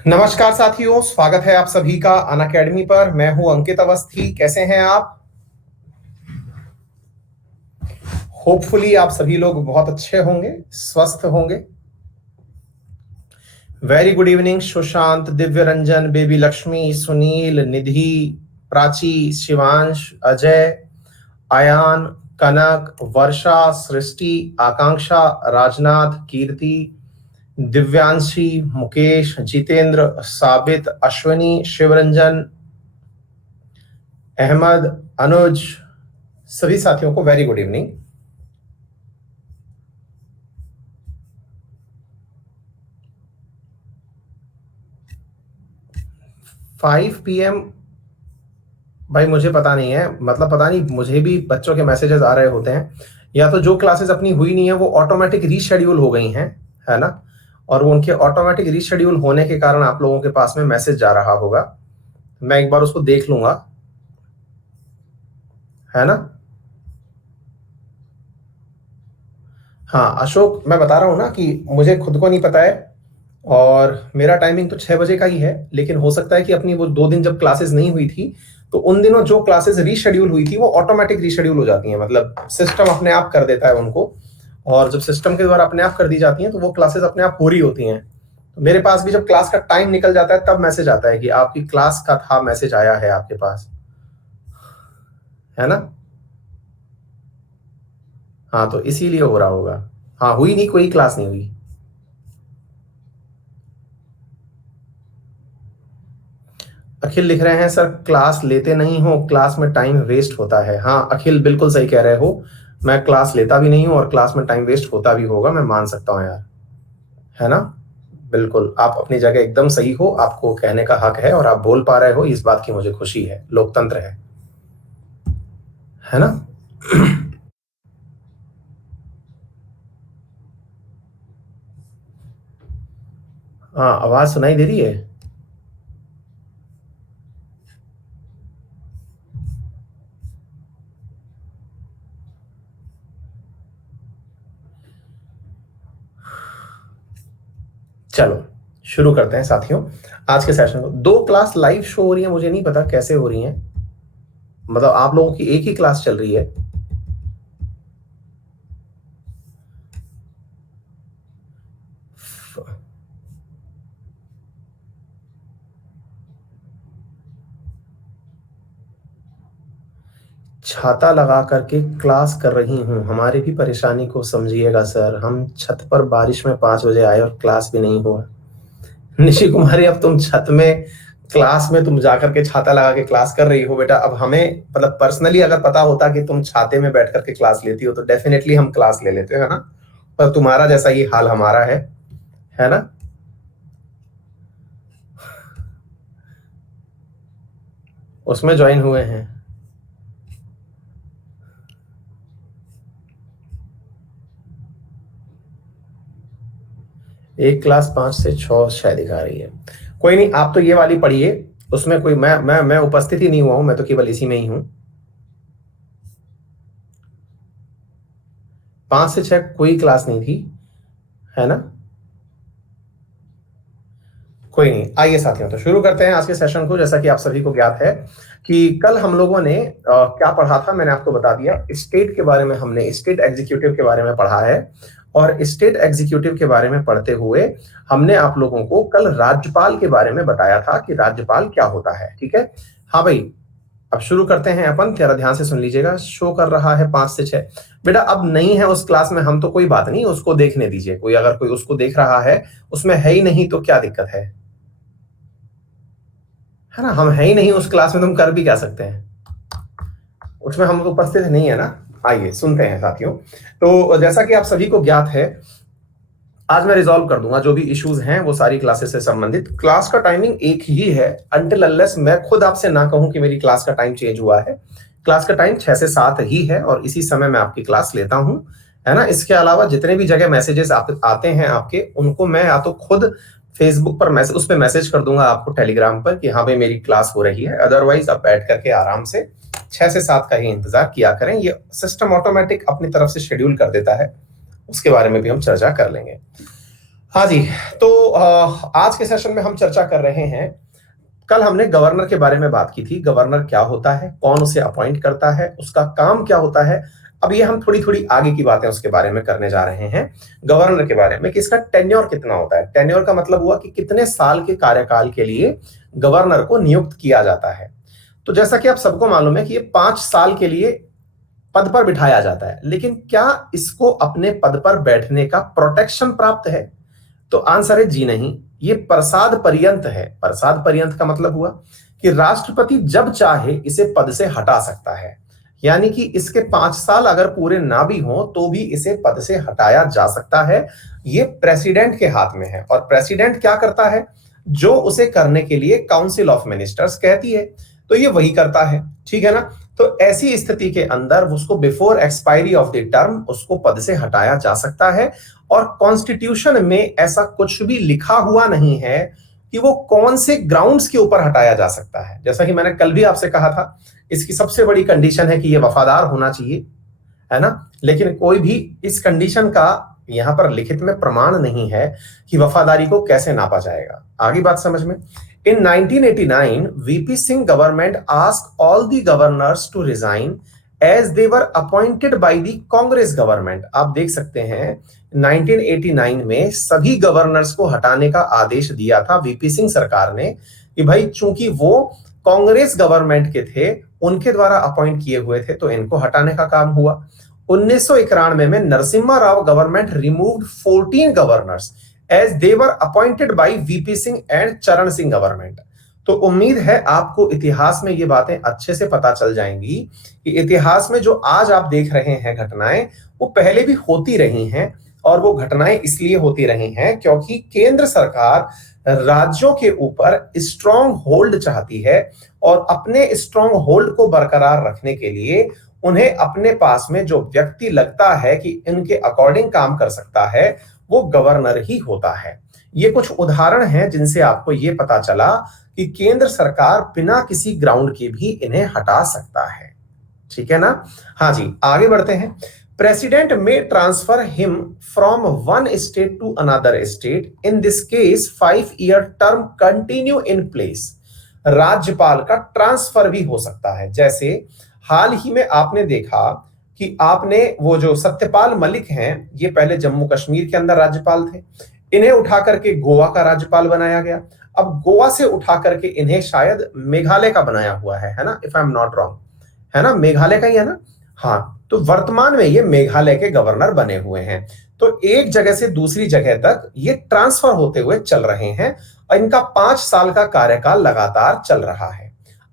नमस्कार साथियों, स्वागत है आप सभी का अनअकैडमी पर। मैं हूं अंकित अवस्थी। कैसे हैं आप? होपफुली आप सभी लोग बहुत अच्छे होंगे, स्वस्थ होंगे। Very good evening Sushant, Divya Ranjan, baby Lakshmi, Sunil, निधि, प्राची, शिवांश, अजय, आयान, कनक, वर्षा, सृष्टि, आकांक्षा, राजनाथ, कीर्ति, दिव्यांशी, मुकेश, जितेंद्र, साबित, अश्वनी, शिवरंजन, अहमद, अनुज, सभी साथियों को वेरी गुड इवनिंग। 5 PM भाई मुझे पता नहीं है, मतलब पता नहीं, मुझे भी बच्चों के मैसेजेस आ रहे होते हैं, या तो जो क्लासेस अपनी हुई नहीं है वो ऑटोमेटिक रीशेड्यूल हो गई हैं, है ना। और वो उनके ऑटोमेटिक रीशेड्यूल होने के कारण आप लोगों के पास में मैसेज जा रहा होगा। मैं एक बार उसको देख लूंगा, है ना। हाँ अशोक, मैं बता रहा हूँ ना कि मुझे खुद को नहीं पता है, और मेरा टाइमिंग तो 6 बजे का ही है, लेकिन हो सकता है कि अपनी वो 2 दिन जब क्लासेस नहीं हुई थी, तो उन दिनों जो क्लासेस रीशेड्यूल हुई थी वो ऑटोमेटिक रीशेड्यूल हो जाती हैं, मतलब सिस्टम अपने आप कर देता है उनको। और जब सिस्टम के द्वारा अपने आप कर दी जाती हैं तो वो क्लासेस अपने आप हो रही होती हैं। तो मेरे पास भी जब क्लास का टाइम निकल जाता है तब मैसेज आता है कि आपकी क्लास का था, मैसेज आया है आपके पास, है ना। हाँ तो इसीलिए हो रहा होगा। हाँ हुई नहीं, कोई क्लास नहीं हुई। अखिल लिख रहे हैं सर क्लास लेते नहीं हो, क्लास में टाइम वेस्ट होता है। हाँ अखिल बिल्कुल सही कह रहे हो, मैं क्लास लेता भी नहीं हूँ और क्लास में टाइम वेस्ट होता भी होगा, मैं मान सकता हूँ यार, है ना। बिल्कुल आप अपनी जगह एकदम सही हो, आपको कहने का हक है और आप बोल पा रहे हो, इस बात की मुझे खुशी है, लोकतंत्र है ना। हाँ आवाज सुनाई दे रही है। चलो शुरू करते हैं साथियों आज के सेशन को। 2 क्लास लाइव शो हो रही है, मुझे नहीं पता कैसे हो रही हैं, मतलब आप लोगों की एक ही क्लास चल रही है। छाता लगा करके क्लास कर रही हूँ, हमारी भी परेशानी को समझिएगा सर, हम छत पर बारिश में 5 बजे आए और क्लास भी नहीं हुआ। निशि कुमारी, अब तुम छत में क्लास में तुम जाकर के छाता लगा के क्लास कर रही हो बेटा। अब हमें मतलब पर्सनली अगर पता होता कि तुम छाते में बैठ करके क्लास लेती हो तो डेफिनेटली हम क्लास ले लेते, है ना। पर तुम्हारा जैसा ही हाल हमारा है ना। उसमें ज्वाइन हुए हैं। एक क्लास 5 से 6 शायद दिखा रही है। कोई नहीं, आप तो ये वाली पढ़िए, उसमें कोई मैं उपस्थित ही नहीं हुआ हूं, मैं तो केवल इसी में ही हूं। 5 से 6 कोई क्लास नहीं थी, है ना। कोई नहीं, आइए साथियों तो शुरू करते हैं आज के सेशन को। जैसा कि आप सभी को ज्ञात है कि कल हम लोगों ने क्या पढ़ा था, मैंने आपको बता दिया। स्टेट के बारे में हमने, स्टेट एग्जीक्यूटिव के बारे में पढ़ा है, और स्टेट एग्जीक्यूटिव के बारे में पढ़ते हुए हमने आप लोगों को कल राज्यपाल के बारे में बताया था कि राज्यपाल क्या होता है, ठीक है। हाँ भाई, अब शुरू करते हैं अपन, जरा ध्यान से सुन लीजिएगा। शो कर रहा है 5 से 6 बेटा, अब नहीं है उस क्लास में हम तो कोई बात नहीं, उसको देखने दीजिए। कोई अगर कोई उसको देख रहा है, उसमें है ही नहीं तो क्या दिक्कत है ना। हम है ही नहीं उस क्लास में, तुम कर भी क्या सकते हैं, उसमें हम तो उपस्थित नहीं है ना। आइए सुनते हैं साथियों। तो जैसा कि आप सभी को ज्ञात है, आज मैं रिजॉल्व कर दूंगा जो भी इश्यूज हैं वो सारी क्लासेस से संबंधित। क्लास का टाइमिंग एक ही है, अनटिल अनलेस मैं खुद आपसे ना कहूं कि मेरी क्लास का टाइम चेंज हुआ है। क्लास का टाइम 6 से 7 ही है और इसी समय मैं आपकी क्लास लेता हूं, है ना। इसके अलावा जितने भी जगह मैसेजेस आप आते हैं आपके, उनको मैं या तो खुद फेसबुक पर मैसेज, उस पर मैसेज कर दूंगा आपको टेलीग्राम पर कि हाँ भाई मेरी क्लास हो रही है। अदरवाइज आप बैठ करके आराम से 6 से 7 का ही इंतजार किया करें, ये सिस्टम ऑटोमेटिक अपनी तरफ से शेड्यूल कर देता है, उसके बारे में भी हम चर्चा कर लेंगे। हाँ जी, तो आज के सेशन में हम चर्चा कर रहे हैं। कल हमने गवर्नर के बारे में बात की थी। गवर्नर क्या होता है, कौन उसे अपॉइंट करता है, उसका काम क्या होता है। अब ये हम थोड़ी थोड़ी आगे की बातें उसके बारे में करने जा रहे हैं, गवर्नर के बारे में, कि इसका टेन्योर कितना होता है। टेन्योर का मतलब हुआ कि कितने साल के कार्यकाल के लिए गवर्नर को नियुक्त किया जाता है। तो जैसा कि आप सबको मालूम है कि ये 5 साल के लिए पद पर बिठाया जाता है, लेकिन क्या इसको अपने पद पर बैठने का प्रोटेक्शन प्राप्त है? तो आंसर है जी नहीं। ये प्रसाद पर्यंत है। प्रसाद पर्यंत का मतलब हुआ कि राष्ट्रपति जब चाहे इसे पद से हटा सकता है, यानी कि इसके 5 साल अगर पूरे ना भी हो तो भी इसे पद से हटाया जा सकता है। ये प्रेसिडेंट के हाथ में है। और प्रेसिडेंट क्या करता है? जो उसे करने के लिए काउंसिल ऑफ मिनिस्टर्स कहती है, तो ये वही करता है। ठीक है ना? तो ऐसी स्थिति के अंदर उसको before expiry of the term उसको पद से हटाया जा सकता है। और कॉन्स्टिट्यूशन में ऐसा कुछ भी लिखा हुआ नहीं है कि वो कौन से ग्राउंड्स के ऊपर हटाया जा सकता है। जैसा कि मैंने कल भी आपसे कहा था, इसकी सबसे बड़ी कंडीशन है कि ये वफादार होना चाहिए, है ना? लेकिन कोई भी इस कंडीशन का यहां पर लिखित में प्रमाण नहीं है कि वफादारी को कैसे नापा जाएगा। आगे बात समझ में। In 1989, VP Singh government asked all the governors to resign as they were appointed by the Congress government। आप देख सकते हैं 1989 में सभी गवर्नर्स को हटाने का आदेश दिया था वीपी सिंह सरकार ने, कि भाई चूंकि वो कांग्रेस गवर्नमेंट के थे, उनके द्वारा अपॉइंट किए हुए थे, तो इनको हटाने का काम हुआ। 1991 में Narasimha Rao government removed 14 governors as they were appointed by VP Singh and चरण सिंह गवर्नमेंट। तो उम्मीद है आपको इतिहास में ये बातें अच्छे से पता चल जाएंगी कि इतिहास में जो आज आप देख रहे हैं घटनाएं, वो पहले भी होती रही हैं। और वो घटनाएं इसलिए होती रही हैं क्योंकि केंद्र सरकार राज्यों के ऊपर स्ट्रॉन्ग होल्ड चाहती है, और अपने स्ट्रॉन्ग होल्ड को बरकरार रखने के लिए उन्हें अपने पास में जो व्यक्ति लगता है कि इनके अकॉर्डिंग काम कर सकता है, वो गवर्नर ही होता है। ये कुछ उदाहरण हैं जिनसे आपको ये पता चला कि केंद्र सरकार बिना किसी ग्राउंड के भी इन्हें हटा सकता है। ठीक है ना? हाँ जी, आगे बढ़ते हैं। प्रेसिडेंट में transfer him from one state to another state. In this case 5-year term continue in place. राज्यपाल का ट्रांसफर भी हो सकता है। जैसे हाल ही में आपने देखा कि आपने वो जो सत्यपाल मलिक हैं, ये पहले जम्मू कश्मीर के अंदर राज्यपाल थे, इन्हें उठा करके गोवा का राज्यपाल बनाया गया। अब गोवा से उठा करके इन्हें शायद मेघालय का बनाया हुआ है ना, if I am not wrong, है ना? मेघालय का ही है ना? हाँ, तो वर्तमान में ये मेघालय के गवर्नर बने हुए हैं। तो एक जगह से दूसरी जगह तक ये ट्रांसफर होते हुए चल रहे हैं, और इनका 5 साल का कार्यकाल लगातार चल रहा है।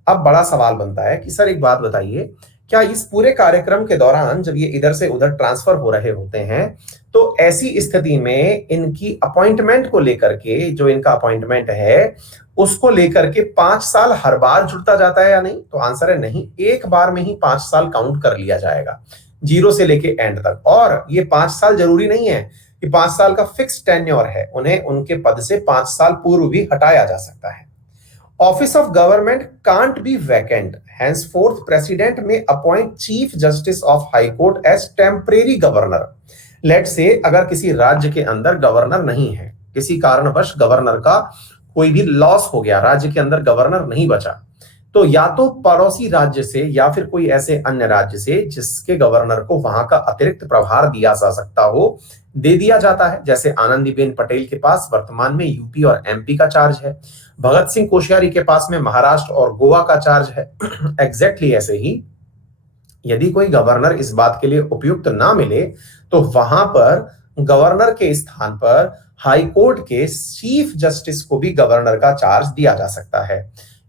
अब बड़ा सवाल बनता है कि सर एक बात बताइए, क्या इस पूरे कार्यक्रम के दौरान जब ये इधर से उधर ट्रांसफर हो रहे होते हैं, तो ऐसी स्थिति में इनकी अपॉइंटमेंट को लेकर के, जो इनका अपॉइंटमेंट है उसको लेकर के 5 साल हर बार जुड़ता जाता है या नहीं? तो आंसर है नहीं। एक बार में ही 5 साल काउंट कर लिया जाएगा, 0 से लेके एंड तक। और ये 5 साल जरूरी नहीं है कि 5 साल का फिक्स टेन्योर है, उन्हें उनके पद से 5 साल पूर्व भी हटाया जा सकता है। Office of government can't be vacant. Henceforth, President may appoint Chief Justice of High Court as temporary governor. Let's say अगर किसी राज्य के अंदर गवर्नर नहीं है, किसी कारणवश गवर्नर का कोई भी लॉस हो गया, राज्य के अंदर गवर्नर नहीं बचा, तो या तो पड़ोसी राज्य से या फिर कोई ऐसे अन्य राज्य से जिसके गवर्नर को वहां का अतिरिक्त प्रभार दिया जा सकता हो, दे दिया जाता है। जैसे आनंदीबेन पटेल के पास वर्तमान में यूपी और एमपी का चार्ज है, भगत सिंह कोश्यारी के पास में महाराष्ट्र और गोवा का चार्ज है। एग्जैक्टली ऐसे ही यदि कोई गवर्नर इस बात के लिए उपयुक्त ना मिले, तो वहां पर गवर्नर के स्थान पर हाई कोर्ट के चीफ जस्टिस को भी गवर्नर का चार्ज दिया जा सकता है।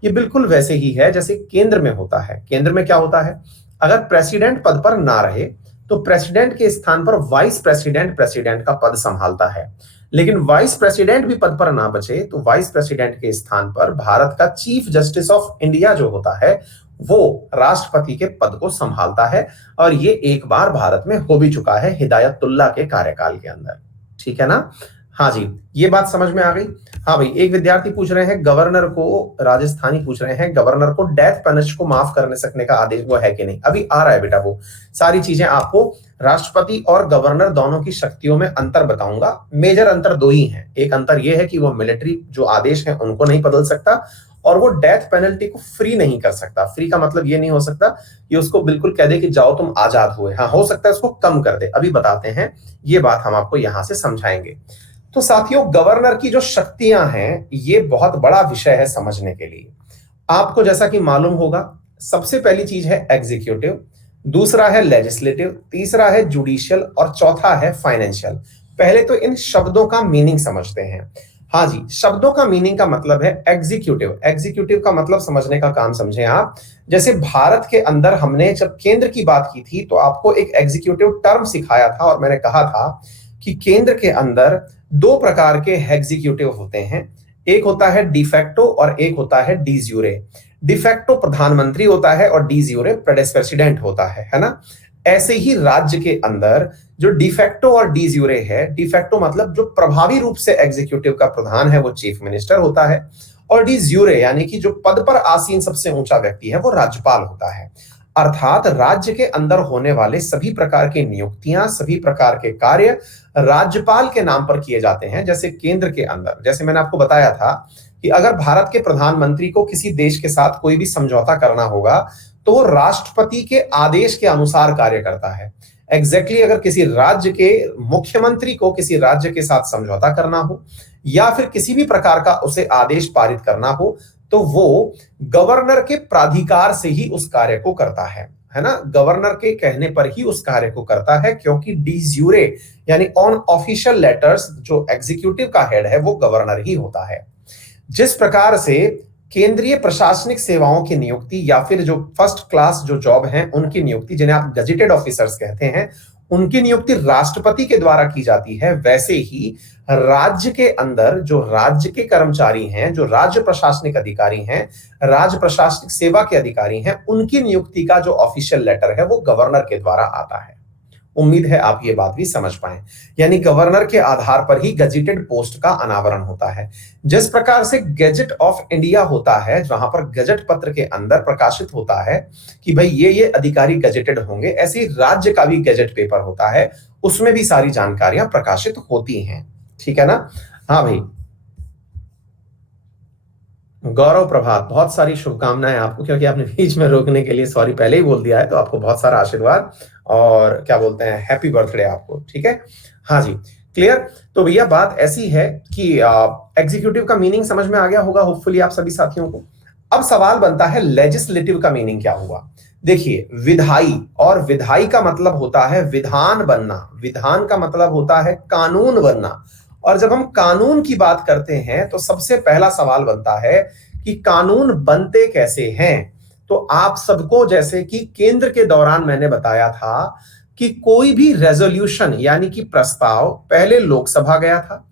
ये बिल्कुल वैसे ही है जैसे केंद्र में होता है। केंद्र में क्या होता है, अगर प्रेसिडेंट पद पर ना रहे तो प्रेसिडेंट के स्थान पर वाइस प्रेसिडेंट प्रेसिडेंट का पद संभालता है। लेकिन वाइस प्रेसिडेंट भी पद पर ना बचे तो वाइस प्रेसिडेंट के स्थान पर भारत का चीफ जस्टिस ऑफ इंडिया जो होता है, वो राष्ट्रपति के पद को संभालता है। और ये एक बार भारत में हो भी चुका है हिदायतुल्लाह के कार्यकाल के अंदर। ठीक है ना? हाँ जी, ये बात समझ में आ गई। हाँ भाई, एक विद्यार्थी पूछ रहे हैं गवर्नर को, राजस्थानी पूछ रहे हैं गवर्नर को डेथ पेनल्टी को माफ करने सकने का आदेश वो है कि नहीं। अभी आ रहा है बेटा, वो सारी चीजें आपको राष्ट्रपति और गवर्नर दोनों की शक्तियों में अंतर बताऊंगा। मेजर अंतर दो ही हैं। एक अंतर ये है कि वो मिलिट्री जो आदेश है उनको नहीं बदल सकता, और वो डेथ पेनल्टी को फ्री नहीं कर सकता। फ्री का मतलब ये नहीं हो सकता कि उसको बिल्कुल कह दे कि जाओ तुम आजाद हुए। हाँ, हो सकता है उसको कम कर दे। अभी बताते हैं, ये बात हम आपको यहां से समझाएंगे। तो साथियों, गवर्नर की जो शक्तियां हैं, ये बहुत बड़ा विषय है समझने के लिए। आपको जैसा कि मालूम होगा, सबसे पहली चीज है एग्जीक्यूटिव, दूसरा है लेजिस्लेटिव, तीसरा है जुडिशियल और चौथा है फाइनेंशियल। पहले तो इन शब्दों का मीनिंग समझते हैं। हाँ जी, शब्दों का मीनिंग का मतलब है एग्जीक्यूटिव। एग्जीक्यूटिव का मतलब समझने का काम समझें आप। जैसे भारत के अंदर हमने जब केंद्र की बात की थी तो आपको एक एग्जीक्यूटिव टर्म सिखाया था, और मैंने कहा था कि केंद्र के अंदर दो प्रकार के एग्जीक्यूटिव होते हैं। एक होता है डिफेक्टो और एक होता है डी ज्यूरे। डिफेक्टो प्रधानमंत्री होता है और डी ज्यूरे प्रेसिडेंट होता है ना। ऐसे ही राज्य के अंदर जो डिफेक्टो और डी ज्यूरे है, डिफेक्टो मतलब जो प्रभावी रूप से एग्जीक्यूटिव का प्रधान है वो चीफ मिनिस्टर होता है, और डी ज्यूरे यानी कि जो पद पर आसीन सबसे ऊंचा व्यक्ति है वो राज्यपाल होता है। अर्थात राज्य के अंदर होने वाले सभी प्रकार की नियुक्तियां, सभी प्रकार के कार्य राज्यपाल के नाम पर किए जाते हैं। जैसे केंद्र के अंदर, जैसे मैंने आपको बताया था कि अगर भारत के प्रधानमंत्री को किसी देश के साथ कोई भी समझौता करना होगा तो वो राष्ट्रपति के आदेश के अनुसार कार्य करता है। एग्जैक्टली अगर किसी राज्य के मुख्यमंत्री को किसी राज्य के साथ समझौता करना हो या फिर किसी भी प्रकार का उसे आदेश पारित करना हो तो वो गवर्नर के प्राधिकार से ही उस कार्य को करता है ना। गवर्नर के कहने पर ही उस कार्य को करता है, क्योंकि डी ज्यूरे यानी ऑन ऑफिशियल लेटर्स जो एग्जीक्यूटिव का हेड है वो गवर्नर ही होता है। जिस प्रकार से केंद्रीय प्रशासनिक सेवाओं की नियुक्ति या फिर जो फर्स्ट क्लास जो जॉब है उनकी नियुक्ति, जिन्हें आप गजेटेड ऑफिसर्स कहते हैं, उनकी नियुक्ति राष्ट्रपति के द्वारा की जाती है, वैसे ही राज्य के अंदर जो राज्य के कर्मचारी हैं, जो राज्य प्रशासनिक अधिकारी हैं, राज्य प्रशासनिक सेवा के अधिकारी हैं, उनकी नियुक्ति का जो ऑफिशियल लेटर है वो गवर्नर के द्वारा आता है। उम्मीद है आप ये बात भी समझ पाए। यानी गवर्नर के आधार पर ही गजेटेड पोस्ट का अनावरण होता है। जिस प्रकार से गैजेट ऑफ इंडिया होता है, जहां पर गजट पत्र के अंदर प्रकाशित होता है कि भाई ये अधिकारी गजेटेड होंगे, ऐसे ही राज्य का भी गैजेट पेपर होता है, उसमें भी सारी जानकारियां प्रकाशित होती हैं। ठीक है ना। हाँ भाई, गौरव प्रभात, बहुत सारी शुभकामनाएं आपको, क्योंकि आपने बीच में रोकने के लिए सॉरी पहले ही बोल दिया है, तो आपको बहुत सारा आशीर्वाद और क्या बोलते हैं हैप्पी बर्थडे आपको। ठीक है, हाँ जी, क्लियर। तो भैया बात ऐसी है कि एग्जीक्यूटिव का मीनिंग समझ में आ गया होगा होपफुली आप सभी साथियों को। अब सवाल बनता है लेजिस्लेटिव का मीनिंग क्या हुआ। देखिए, विधायी, और विधायी का मतलब होता है विधान बनना, विधान का मतलब होता है कानून बनना। और जब हम कानून की बात करते हैं तो सबसे पहला सवाल बनता है कि कानून बनते कैसे हैं। तो आप सबको, जैसे कि केंद्र के दौरान मैंने बताया था कि कोई भी रेजोल्यूशन यानी कि प्रस्ताव पहले लोकसभा गया था,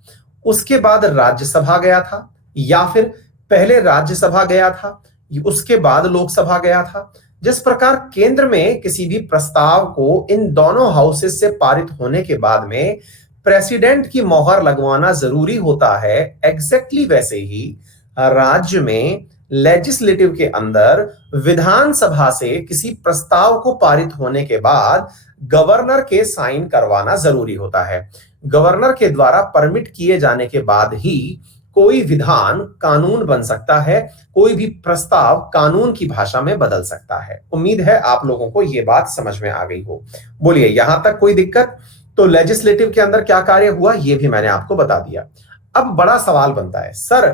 उसके बाद राज्यसभा गया था, या फिर पहले राज्यसभा गया था उसके बाद लोकसभा गया था। जिस प्रकार केंद्र में किसी भी प्रस्ताव को इन दोनों हाउसेस से पारित होने के बाद में प्रेसिडेंट की मोहर लगवाना जरूरी होता है, एग्जैक्टली वैसे ही राज्य में लेजिस्लेटिव के अंदर विधानसभा से किसी प्रस्ताव को पारित होने के बाद गवर्नर के साइन करवाना जरूरी होता है। गवर्नर के द्वारा परमिट किए जाने के बाद ही कोई विधान कानून बन सकता है, कोई भी प्रस्ताव कानून की भाषा में बदल सकता है। उम्मीद है आप लोगों को यह बात समझ में आ गई हो। बोलिए, यहां तक कोई दिक्कत? तो लेजिस्लेटिव के अंदर क्या कार्य हुआ ये भी मैंने आपको बता दिया। अब बड़ा सवाल बनता है, सर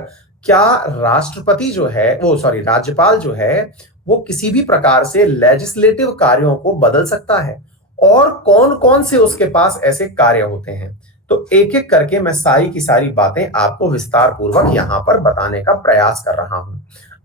क्या राष्ट्रपति जो है राज्यपाल जो है वो किसी भी प्रकार से लेजिस्लेटिव कार्यों को बदल सकता है, और कौन कौन से उसके पास ऐसे कार्य होते हैं? तो एक एक करके मैं सारी की सारी बातें आपको विस्तार पूर्वक यहां पर बताने का प्रयास कर रहा हूं।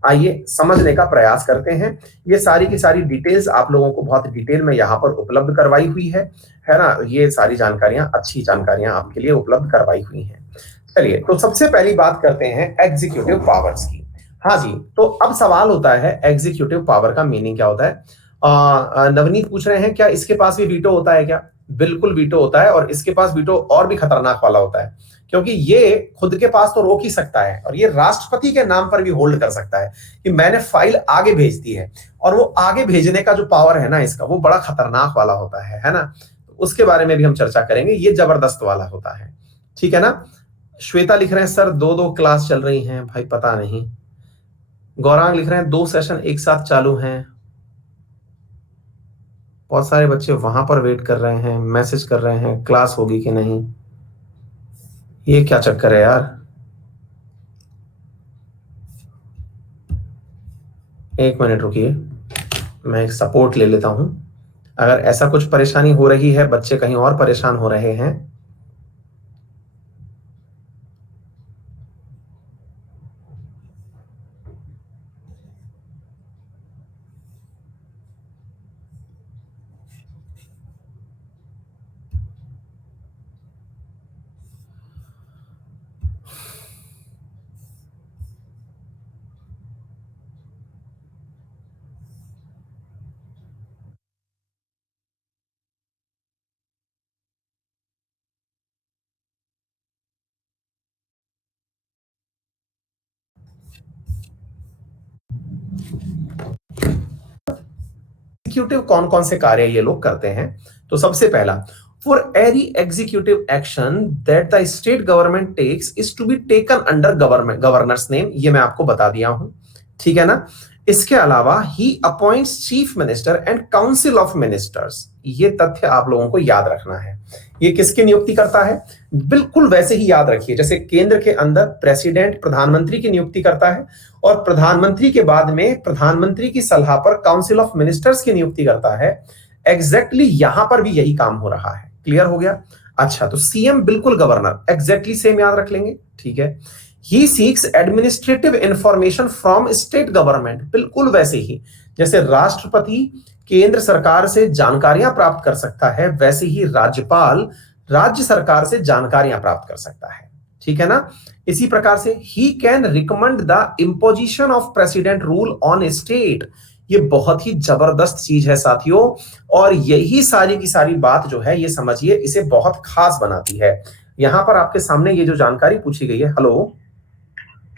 आइए समझने का प्रयास करते हैं। ये सारी की सारी डिटेल्स आप लोगों को बहुत डिटेल में यहाँ पर उपलब्ध करवाई हुई है ना। ये सारी जानकारियां, अच्छी जानकारियां आपके लिए उपलब्ध करवाई हुई हैं। चलिए, तो सबसे पहली बात करते हैं एग्जीक्यूटिव पावर्स की। हाँ जी, तो अब सवाल होता है एग्जीक्यूटिव पावर का मीनिंग क्या होता है। नवनीत पूछ रहे हैं क्या इसके पास भी वीटो होता है क्या? बिल्कुल वीटो होता है, और इसके पास वीटो और भी खतरनाक वाला होता है। क्योंकि ये खुद के पास तो रोक ही सकता है और ये राष्ट्रपति के नाम पर भी होल्ड कर सकता है कि मैंने फाइल आगे भेज दी है। और वो आगे भेजने का जो पावर है ना इसका, वो बड़ा खतरनाक वाला होता है ना। उसके बारे में भी हम चर्चा करेंगे, ये जबरदस्त वाला होता है। ठीक है ना। श्वेता लिख रहे हैं सर 2-2 क्लास चल रही हैं, भाई पता नहीं। गौरांग लिख रहे हैं 2 सेशन एक साथ चालू हैं, बहुत सारे बच्चे वहां पर वेट कर रहे हैं, मैसेज कर रहे हैं क्लास होगी कि नहीं। ये क्या चक्कर है यार। एक मिनट रुकिए, मैं एक सपोर्ट ले लेता हूं। अगर ऐसा कुछ परेशानी हो रही है, बच्चे कहीं और परेशान हो रहे हैं, एग्जीक्यूटिव कौन कौन से कार्य ये लोग करते हैं। तो सबसे पहला, for any executive action that the state government takes is to be taken under government governor's name, ये मैं आपको बता दिया हूं। ठीक है ना। इसके अलावा he appoints chief minister and council of ministers, ये तथ्य आप लोगों को याद रखना है। ये किसकी नियुक्ति करता है, बिल्कुल वैसे ही याद रखिए जैसे केंद्र के अंदर प्रेसिडेंट प्रधानमंत्री की नियुक्ति करता है और प्रधानमंत्री के बाद में प्रधानमंत्री की सलाह पर काउंसिल ऑफ मिनिस्टर्स की नियुक्ति करता है। एग्जैक्टली यहां पर भी यही काम हो रहा है। क्लियर हो गया। अच्छा, तो सीएम बिल्कुल गवर्नर, एग्जैक्टली सेम याद रख लेंगे। ठीक है। He seeks administrative information from state government, बिल्कुल वैसे ही जैसे राष्ट्रपति केंद्र सरकार से जानकारियां प्राप्त कर सकता है, वैसे ही राज्यपाल राज्य सरकार से जानकारियां प्राप्त कर सकता है। ठीक है ना। इसी प्रकार से he can recommend the imposition of president rule on state, ये बहुत ही जबरदस्त चीज है साथियों। और यही सारी की सारी बात जो है, ये समझिए इसे बहुत खास बनाती है। यहां पर आपके सामने ये जो जानकारी पूछी गई है। हेलो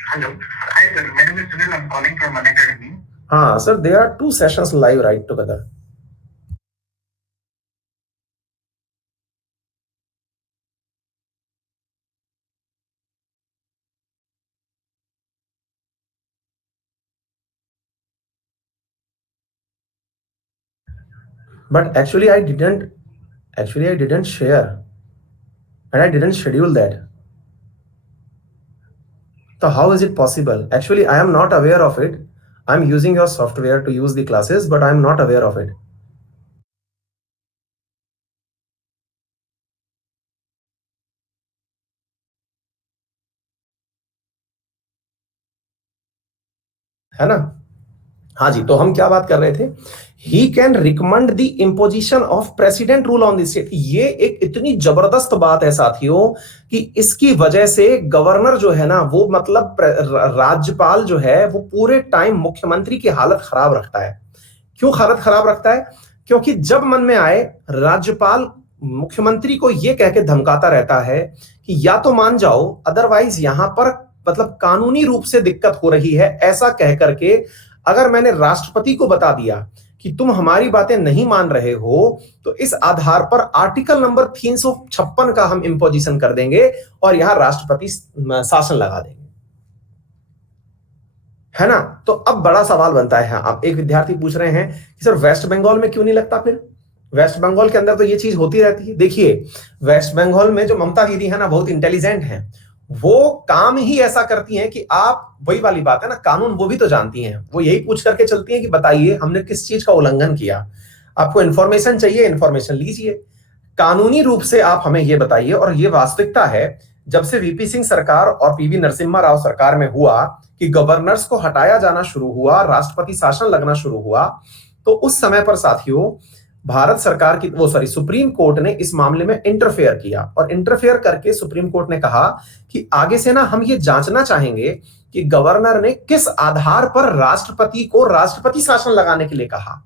हेलो, हाय सर, मेरा नाम Sunil, I am calling from Unacademy. हाँ sir, there are 2 sessions live right together. But actually I didn't share and I didn't schedule that. So how is it possible? Actually, I am not aware of it. I'm using your software to use the classes, but I'm not aware of it. है ना। हाँ जी, तो हम क्या बात कर रहे थे। He can recommend the imposition of president rule on the state, ये एक इतनी जबरदस्त बात है साथियों कि इसकी वजह से गवर्नर जो है ना, वो मतलब राज्यपाल जो है वो पूरे टाइम मुख्यमंत्री की हालत खराब रखता है। क्यों हालत खराब रखता है? क्योंकि जब मन में आए राज्यपाल मुख्यमंत्री को यह कह के धमकाता रहता है कि या तो मान जाओ, अदरवाइज यहां पर मतलब कानूनी रूप से दिक्कत हो रही है, ऐसा कह करके अगर मैंने राष्ट्रपति को बता दिया कि तुम हमारी बातें नहीं मान रहे हो, तो इस आधार पर आर्टिकल नंबर 356 का हम इंपोजिशन कर देंगे और यहां राष्ट्रपति शासन लगा देंगे। है ना। तो अब बड़ा सवाल बनता है। अब एक विद्यार्थी पूछ रहे हैं कि सर वेस्ट बंगाल में क्यों नहीं लगता? फिर वेस्ट बंगाल के अंदर तो ये चीज होती रहती है। देखिए, वेस्ट बंगाल में जो ममता दीदी है ना, बहुत इंटेलिजेंट हैं। वो काम ही ऐसा करती हैं कि आप, वही वाली बात है ना, कानून वो भी तो जानती हैं। वो यही पूछ करके चलती हैं कि बताइए हमने किस चीज का उल्लंघन किया। आपको इंफॉर्मेशन चाहिए, इंफॉर्मेशन लीजिए, कानूनी रूप से आप हमें ये बताइए। और ये वास्तविकता है, जब से वीपी सिंह सरकार और पीवी नरसिम्हा राव सरकार में हुआ कि गवर्नर्स को हटाया जाना शुरू हुआ, राष्ट्रपति शासन लगना शुरू हुआ, तो उस समय पर साथियों भारत सरकार की सुप्रीम कोर्ट ने इस मामले में इंटरफेयर किया। और इंटरफेयर करके सुप्रीम कोर्ट ने कहा कि आगे से ना हम ये जांचना चाहेंगे कि गवर्नर ने किस आधार पर राष्ट्रपति को राष्ट्रपति शासन लगाने के लिए कहा।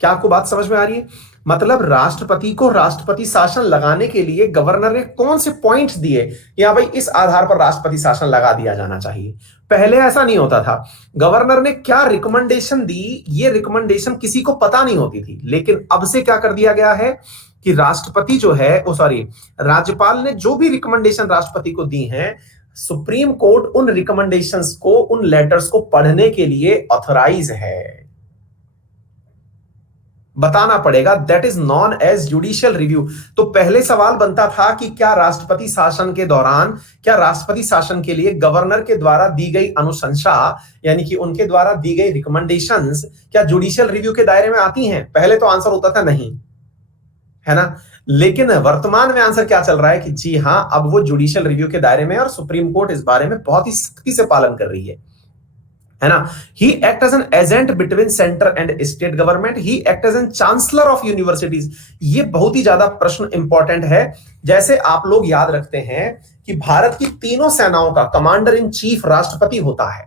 क्या आपको बात समझ में आ रही है? मतलब राष्ट्रपति को राष्ट्रपति शासन लगाने के लिए गवर्नर ने कौन से पॉइंट्स दिए कि हाँ भाई इस आधार पर राष्ट्रपति शासन लगा दिया जाना चाहिए। पहले ऐसा नहीं होता था। गवर्नर ने क्या रिकमेंडेशन दी, ये रिकमेंडेशन किसी को पता नहीं होती थी। लेकिन अब से क्या कर दिया गया है कि राष्ट्रपति जो है राज्यपाल ने जो भी रिकमेंडेशन राष्ट्रपति को दी हैं, सुप्रीम कोर्ट उन रिकमेंडेशंस को, उन लेटर्स को पढ़ने के लिए ऑथराइज है। बताना पड़ेगा, that is known as judicial review. तो पहले सवाल बनता था कि क्या राष्ट्रपति शासन के दौरान, क्या राष्ट्रपति शासन के लिए गवर्नर के द्वारा दी गई अनुशंसा, यानी कि उनके द्वारा दी गई रिकमेंडेशंस, क्या जुडिशियल रिव्यू के दायरे में आती हैं? पहले तो आंसर होता था नहीं, है ना। लेकिन वर्तमान में आंसर क्या चल रहा है कि जी हां, अब वो जुडिशियल रिव्यू के दायरे में, और सुप्रीम कोर्ट इस बारे में बहुत ही सख्ती से पालन कर रही है ना। He act as an agent between centre and state government, he act as an chancellor of universities. ये बहुत ही ज्यादा प्रश्न इंपॉर्टेंट है। जैसे आप लोग याद रखते हैं कि भारत की तीनों सेनाओं का कमांडर इन चीफ राष्ट्रपति होता है,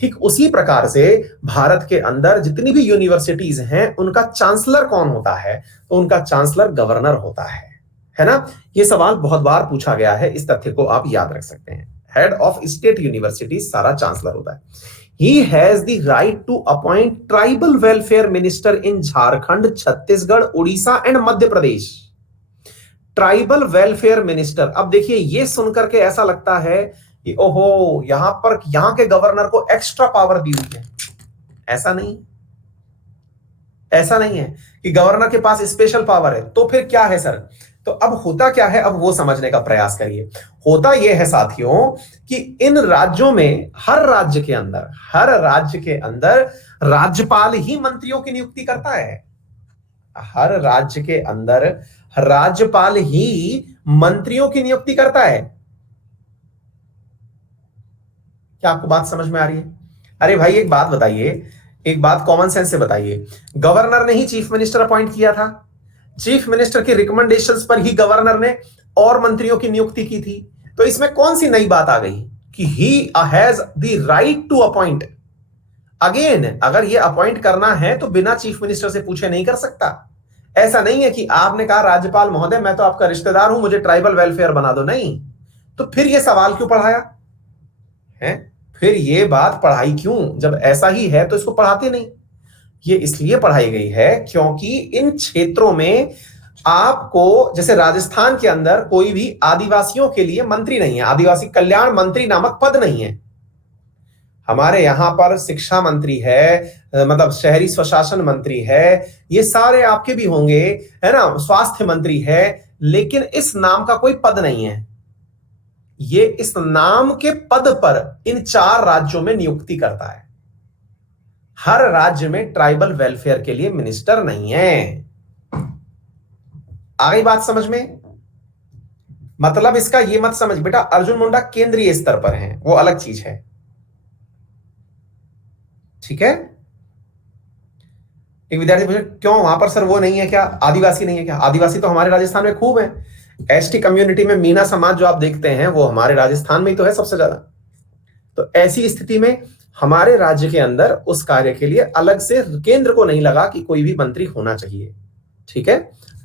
ठीक उसी प्रकार से भारत के अंदर जितनी भी यूनिवर्सिटीज हैं उनका चांसलर कौन होता है? तो उनका चांसलर गवर्नर होता है ना। ये सवाल बहुत बार पूछा गया है, इस तथ्य को आप याद रख सकते हैं। हेड ऑफ स्टेट यूनिवर्सिटी सारा चांसलर होता है। He has the right to appoint tribal welfare minister in Jharkhand, Chhattisgarh, Orissa and Madhya Pradesh. Tribal welfare minister, अब देखिए ये सुनकर के ऐसा लगता है कि ओहो, यहां के गवर्नर को एक्स्ट्रा पावर दी हुई है। ऐसा नहीं है कि गवर्नर के पास स्पेशल पावर है। तो फिर क्या है सर? तो अब होता क्या है, अब वो समझने का प्रयास करिए। होता यह है साथियों कि इन राज्यों में, हर राज्य के अंदर राज्यपाल ही मंत्रियों की नियुक्ति करता है। हर राज्य के अंदर राज्यपाल ही मंत्रियों की नियुक्ति करता है। क्या आपको बात समझ में आ रही है? अरे भाई एक बात बताइए, एक बात कॉमन सेंस से बताइए, गवर्नर ने ही चीफ मिनिस्टर अपॉइंट किया था। चीफ मिनिस्टर की रिकमेंडेशंस पर ही गवर्नर ने और मंत्रियों की नियुक्ति की थी। तो इसमें कौन सी नई बात आ गई कि he has the right to appoint. Again, अगर ये अपॉइंट करना है तो बिना चीफ मिनिस्टर से पूछे नहीं कर सकता। ऐसा नहीं है कि आपने कहा राज्यपाल महोदय मैं तो आपका रिश्तेदार हूं, मुझे ट्राइबल वेलफेयर बना दो। नहीं, तो फिर ये सवाल क्यों पढ़ाया है? फिर ये बात पढ़ाई क्यों? जब ऐसा ही है तो इसको पढ़ाते नहीं। ये इसलिए पढ़ाई गई है क्योंकि इन क्षेत्रों में आपको, जैसे राजस्थान के अंदर कोई भी आदिवासियों के लिए मंत्री नहीं है, आदिवासी कल्याण मंत्री नामक पद नहीं है। हमारे यहां पर शिक्षा मंत्री है, मतलब शहरी स्वशासन मंत्री है, ये सारे आपके भी होंगे, है ना, स्वास्थ्य मंत्री है, लेकिन इस नाम का कोई पद नहीं है। ये इस नाम के पद पर इन 4 राज्यों में नियुक्ति करता है। हर राज्य में ट्राइबल वेलफेयर के लिए मिनिस्टर नहीं है। आ गई बात समझ में? मतलब इसका ये मत समझ बेटा अर्जुन मुंडा केंद्रीय स्तर पर हैं, वो अलग चीज है। ठीक है। एक विद्यार्थी पूछे क्यों वहां पर सर वो नहीं है क्या, आदिवासी नहीं है क्या? आदिवासी तो हमारे राजस्थान में खूब है। एसटी कम्युनिटी में मीना समाज जो आप देखते हैं वो हमारे राजस्थान में ही तो है सबसे ज्यादा। तो ऐसी स्थिति में हमारे राज्य के अंदर उस कार्य के लिए अलग से केंद्र को नहीं लगा कि कोई भी मंत्री होना चाहिए। ठीक है।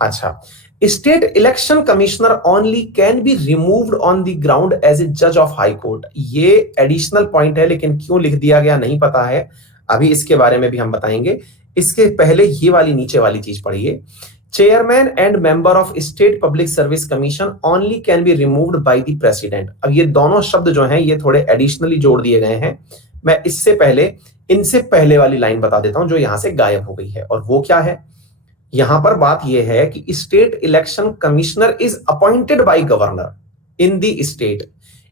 अच्छा, state election commissioner only can be removed on the ground as a जज ऑफ हाई कोर्ट। ये एडिशनल पॉइंट है, लेकिन क्यों लिख दिया गया नहीं पता है, अभी इसके बारे में भी हम बताएंगे। इसके पहले ये वाली नीचे वाली चीज पढ़िए। Chairman and member of state public service commission only can be removed by the president. अब ये दोनों शब्द जो हैं ये थोड़े एडिशनली जोड़ दिए गए हैं। मैं इनसे पहले वाली लाइन बता देता हूं जो यहां से गायब हो गई है, और वो क्या है? यहां पर बात यह है कि state election commissioner is appointed by governor in the state.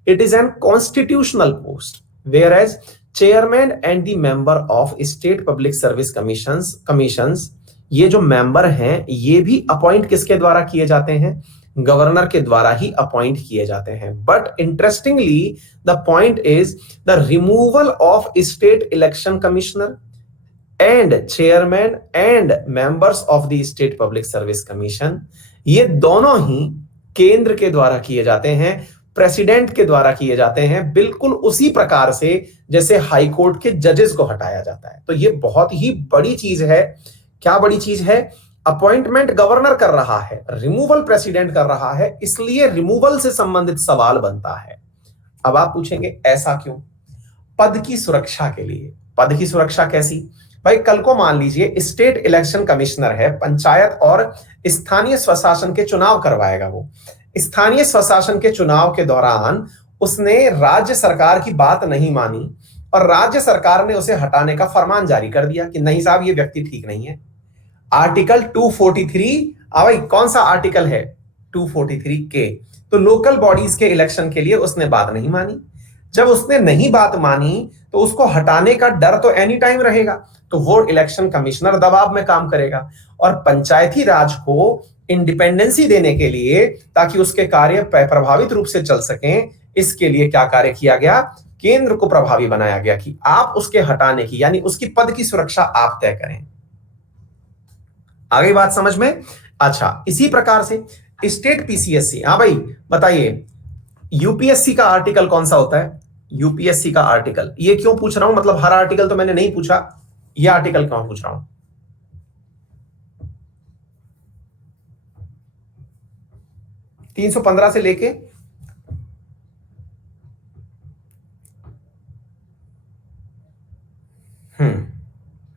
It is an constitutional post, whereas chairman and the member of state public service commissions, ये जो मेंबर हैं ये भी अपॉइंट किसके द्वारा किए जाते हैं? गवर्नर के द्वारा ही अपॉइंट किए जाते हैं। But interestingly the point is the removal of state election commissioner and chairman and members of the state public service commission, ये दोनों ही केंद्र के द्वारा किए जाते हैं, प्रेसिडेंट के द्वारा किए जाते हैं, बिल्कुल उसी प्रकार से जैसे हाई कोर्ट के जजेस को हटाया जाता है। तो ये बहुत ही बड़ी चीज है। क्या बड़ी चीज है? अपॉइंटमेंट गवर्नर कर रहा है, रिमूवल प्रेसिडेंट कर रहा है, इसलिए रिमूवल से संबंधित सवाल बनता है। अब आप पूछेंगे ऐसा क्यों? पद की सुरक्षा के लिए। पद की सुरक्षा कैसी? भाई कल को मान लीजिए स्टेट इलेक्शन कमिश्नर है, पंचायत और स्थानीय स्वशासन के चुनाव करवाएगा। वो स्थानीय स्वशासन के चुनाव के दौरान उसने राज्य सरकार की बात नहीं मानी और राज्य सरकार ने उसे हटाने का फरमान जारी कर दिया कि नहीं साहब ये व्यक्ति ठीक नहीं है। आर्टिकल 243, भाई कौन सा आर्टिकल है? 243 के। तो लोकल बॉडीज के इलेक्शन के लिए उसने बात नहीं मानी। जब उसने नहीं बात मानी तो उसको हटाने का डर तो एनी टाइम रहेगा, तो वो इलेक्शन कमिश्नर दबाव में काम करेगा। और पंचायती राज को इंडिपेंडेंसी देने के लिए, ताकि उसके कार्य प्रभावित रूप से चल सकें, इसके लिए क्या कार्य किया गया? केंद्र को प्रभावी बनाया गया कि आप उसके हटाने की, यानी उसकी पद की सुरक्षा आप तय करें। आगे बात समझ में? अच्छा, इसी प्रकार से स्टेट पीसीएससी। हाँ भाई बताइए, यूपीएससी का आर्टिकल कौन सा होता है? यूपीएससी का आर्टिकल, ये क्यों पूछ रहा हूं? मतलब हर आर्टिकल तो मैंने नहीं पूछा, ये आर्टिकल क्यों पूछ रहा हूं? तीन 315 से लेके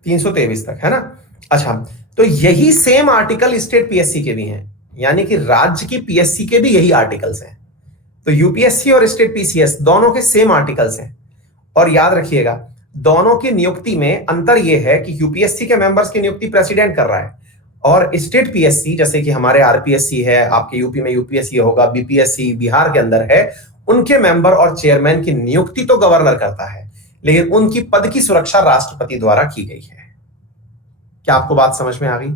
323 तक है ना। अच्छा, तो यही सेम आर्टिकल स्टेट पीएससी के भी हैं, यानी कि राज्य की पीएससी के भी यही आर्टिकल्स हैं। तो यूपीएससी और स्टेट पीसीएस दोनों के सेम आर्टिकल्स हैं। और याद रखिएगा, दोनों की नियुक्ति में अंतर यह है कि यूपीएससी के मेंबर्स की नियुक्ति प्रेसिडेंट कर रहा है, और स्टेट पीएससी जैसे कि हमारे आरपीएससी है, आपके यूपी में यूपीएससी होगा, बीपीएससी बिहार के अंदर है, उनके मेंबर और चेयरमैन की नियुक्ति तो गवर्नर करता है, लेकिन उनकी पद की सुरक्षा राष्ट्रपति द्वारा की गई है। क्या आपको बात समझ में आ गई?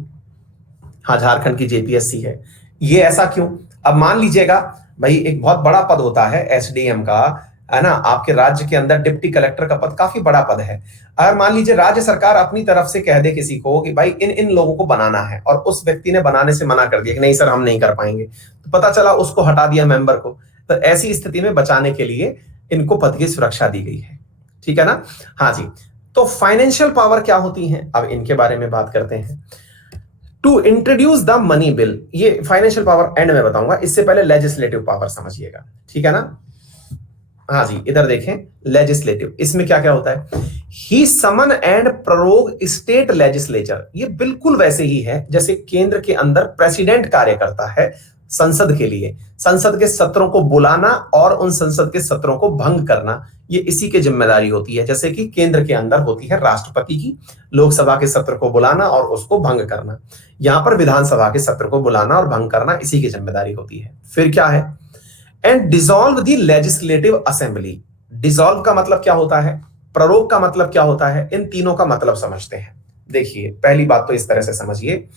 हाँ, झारखंड की जेपीएससी है। ये ऐसा क्यों? अब मान लीजिएगा भाई, एक बहुत बड़ा पद होता है एसडीएम का, है ना, आपके राज्य के अंदर डिप्टी कलेक्टर का पद काफी बड़ा पद है। अगर मान लीजिए राज्य सरकार अपनी तरफ से कह दे किसी को कि भाई इन इन लोगों को बनाना है, और उस व्यक्ति ने बनाने से मना कर दिया कि नहीं सर हम नहीं कर पाएंगे, तो पता चला उसको हटा दिया मेंबर को, तो ऐसी स्थिति में बचाने के लिए इनको पद की सुरक्षा दी गई है। ठीक है ना? हाँ जी। तो फाइनेंशियल पावर क्या होती है, अब इनके बारे में बात करते हैं। To introduce the money bill, ये फाइनेंशियल पावर एंड में बताऊंगा, इससे पहले लेजिस्लेटिव पावर समझिएगा। ठीक है ना? हाँ जी, इधर देखें लेजिस्लेटिव, इसमें क्या क्या होता है? ही समन एंड प्ररोग स्टेट लेजिस्लेचर, ये बिल्कुल वैसे ही है जैसे केंद्र के अंदर प्रेसिडेंट कार्य करता है संसद के लिए। संसद के सत्रों को बुलाना और उन संसद के सत्रों को भंग करना, ये इसी की जिम्मेदारी होती है। जैसे कि केंद्र के अंदर होती है राष्ट्रपति की लोकसभा के सत्र को बुलाना और उसको भंग करना, यहां पर विधानसभा के सत्र को बुलाना और भंग करना इसी की जिम्मेदारी होती है। फिर क्या है? And dissolve the legislative assembly. Dissolve का मतलब क्या होता है, प्ररोग का मतलब क्या होता है, इन तीनों का मतलब समझते हैं। देखिए, पहली बात तो इस तरह से समझिए,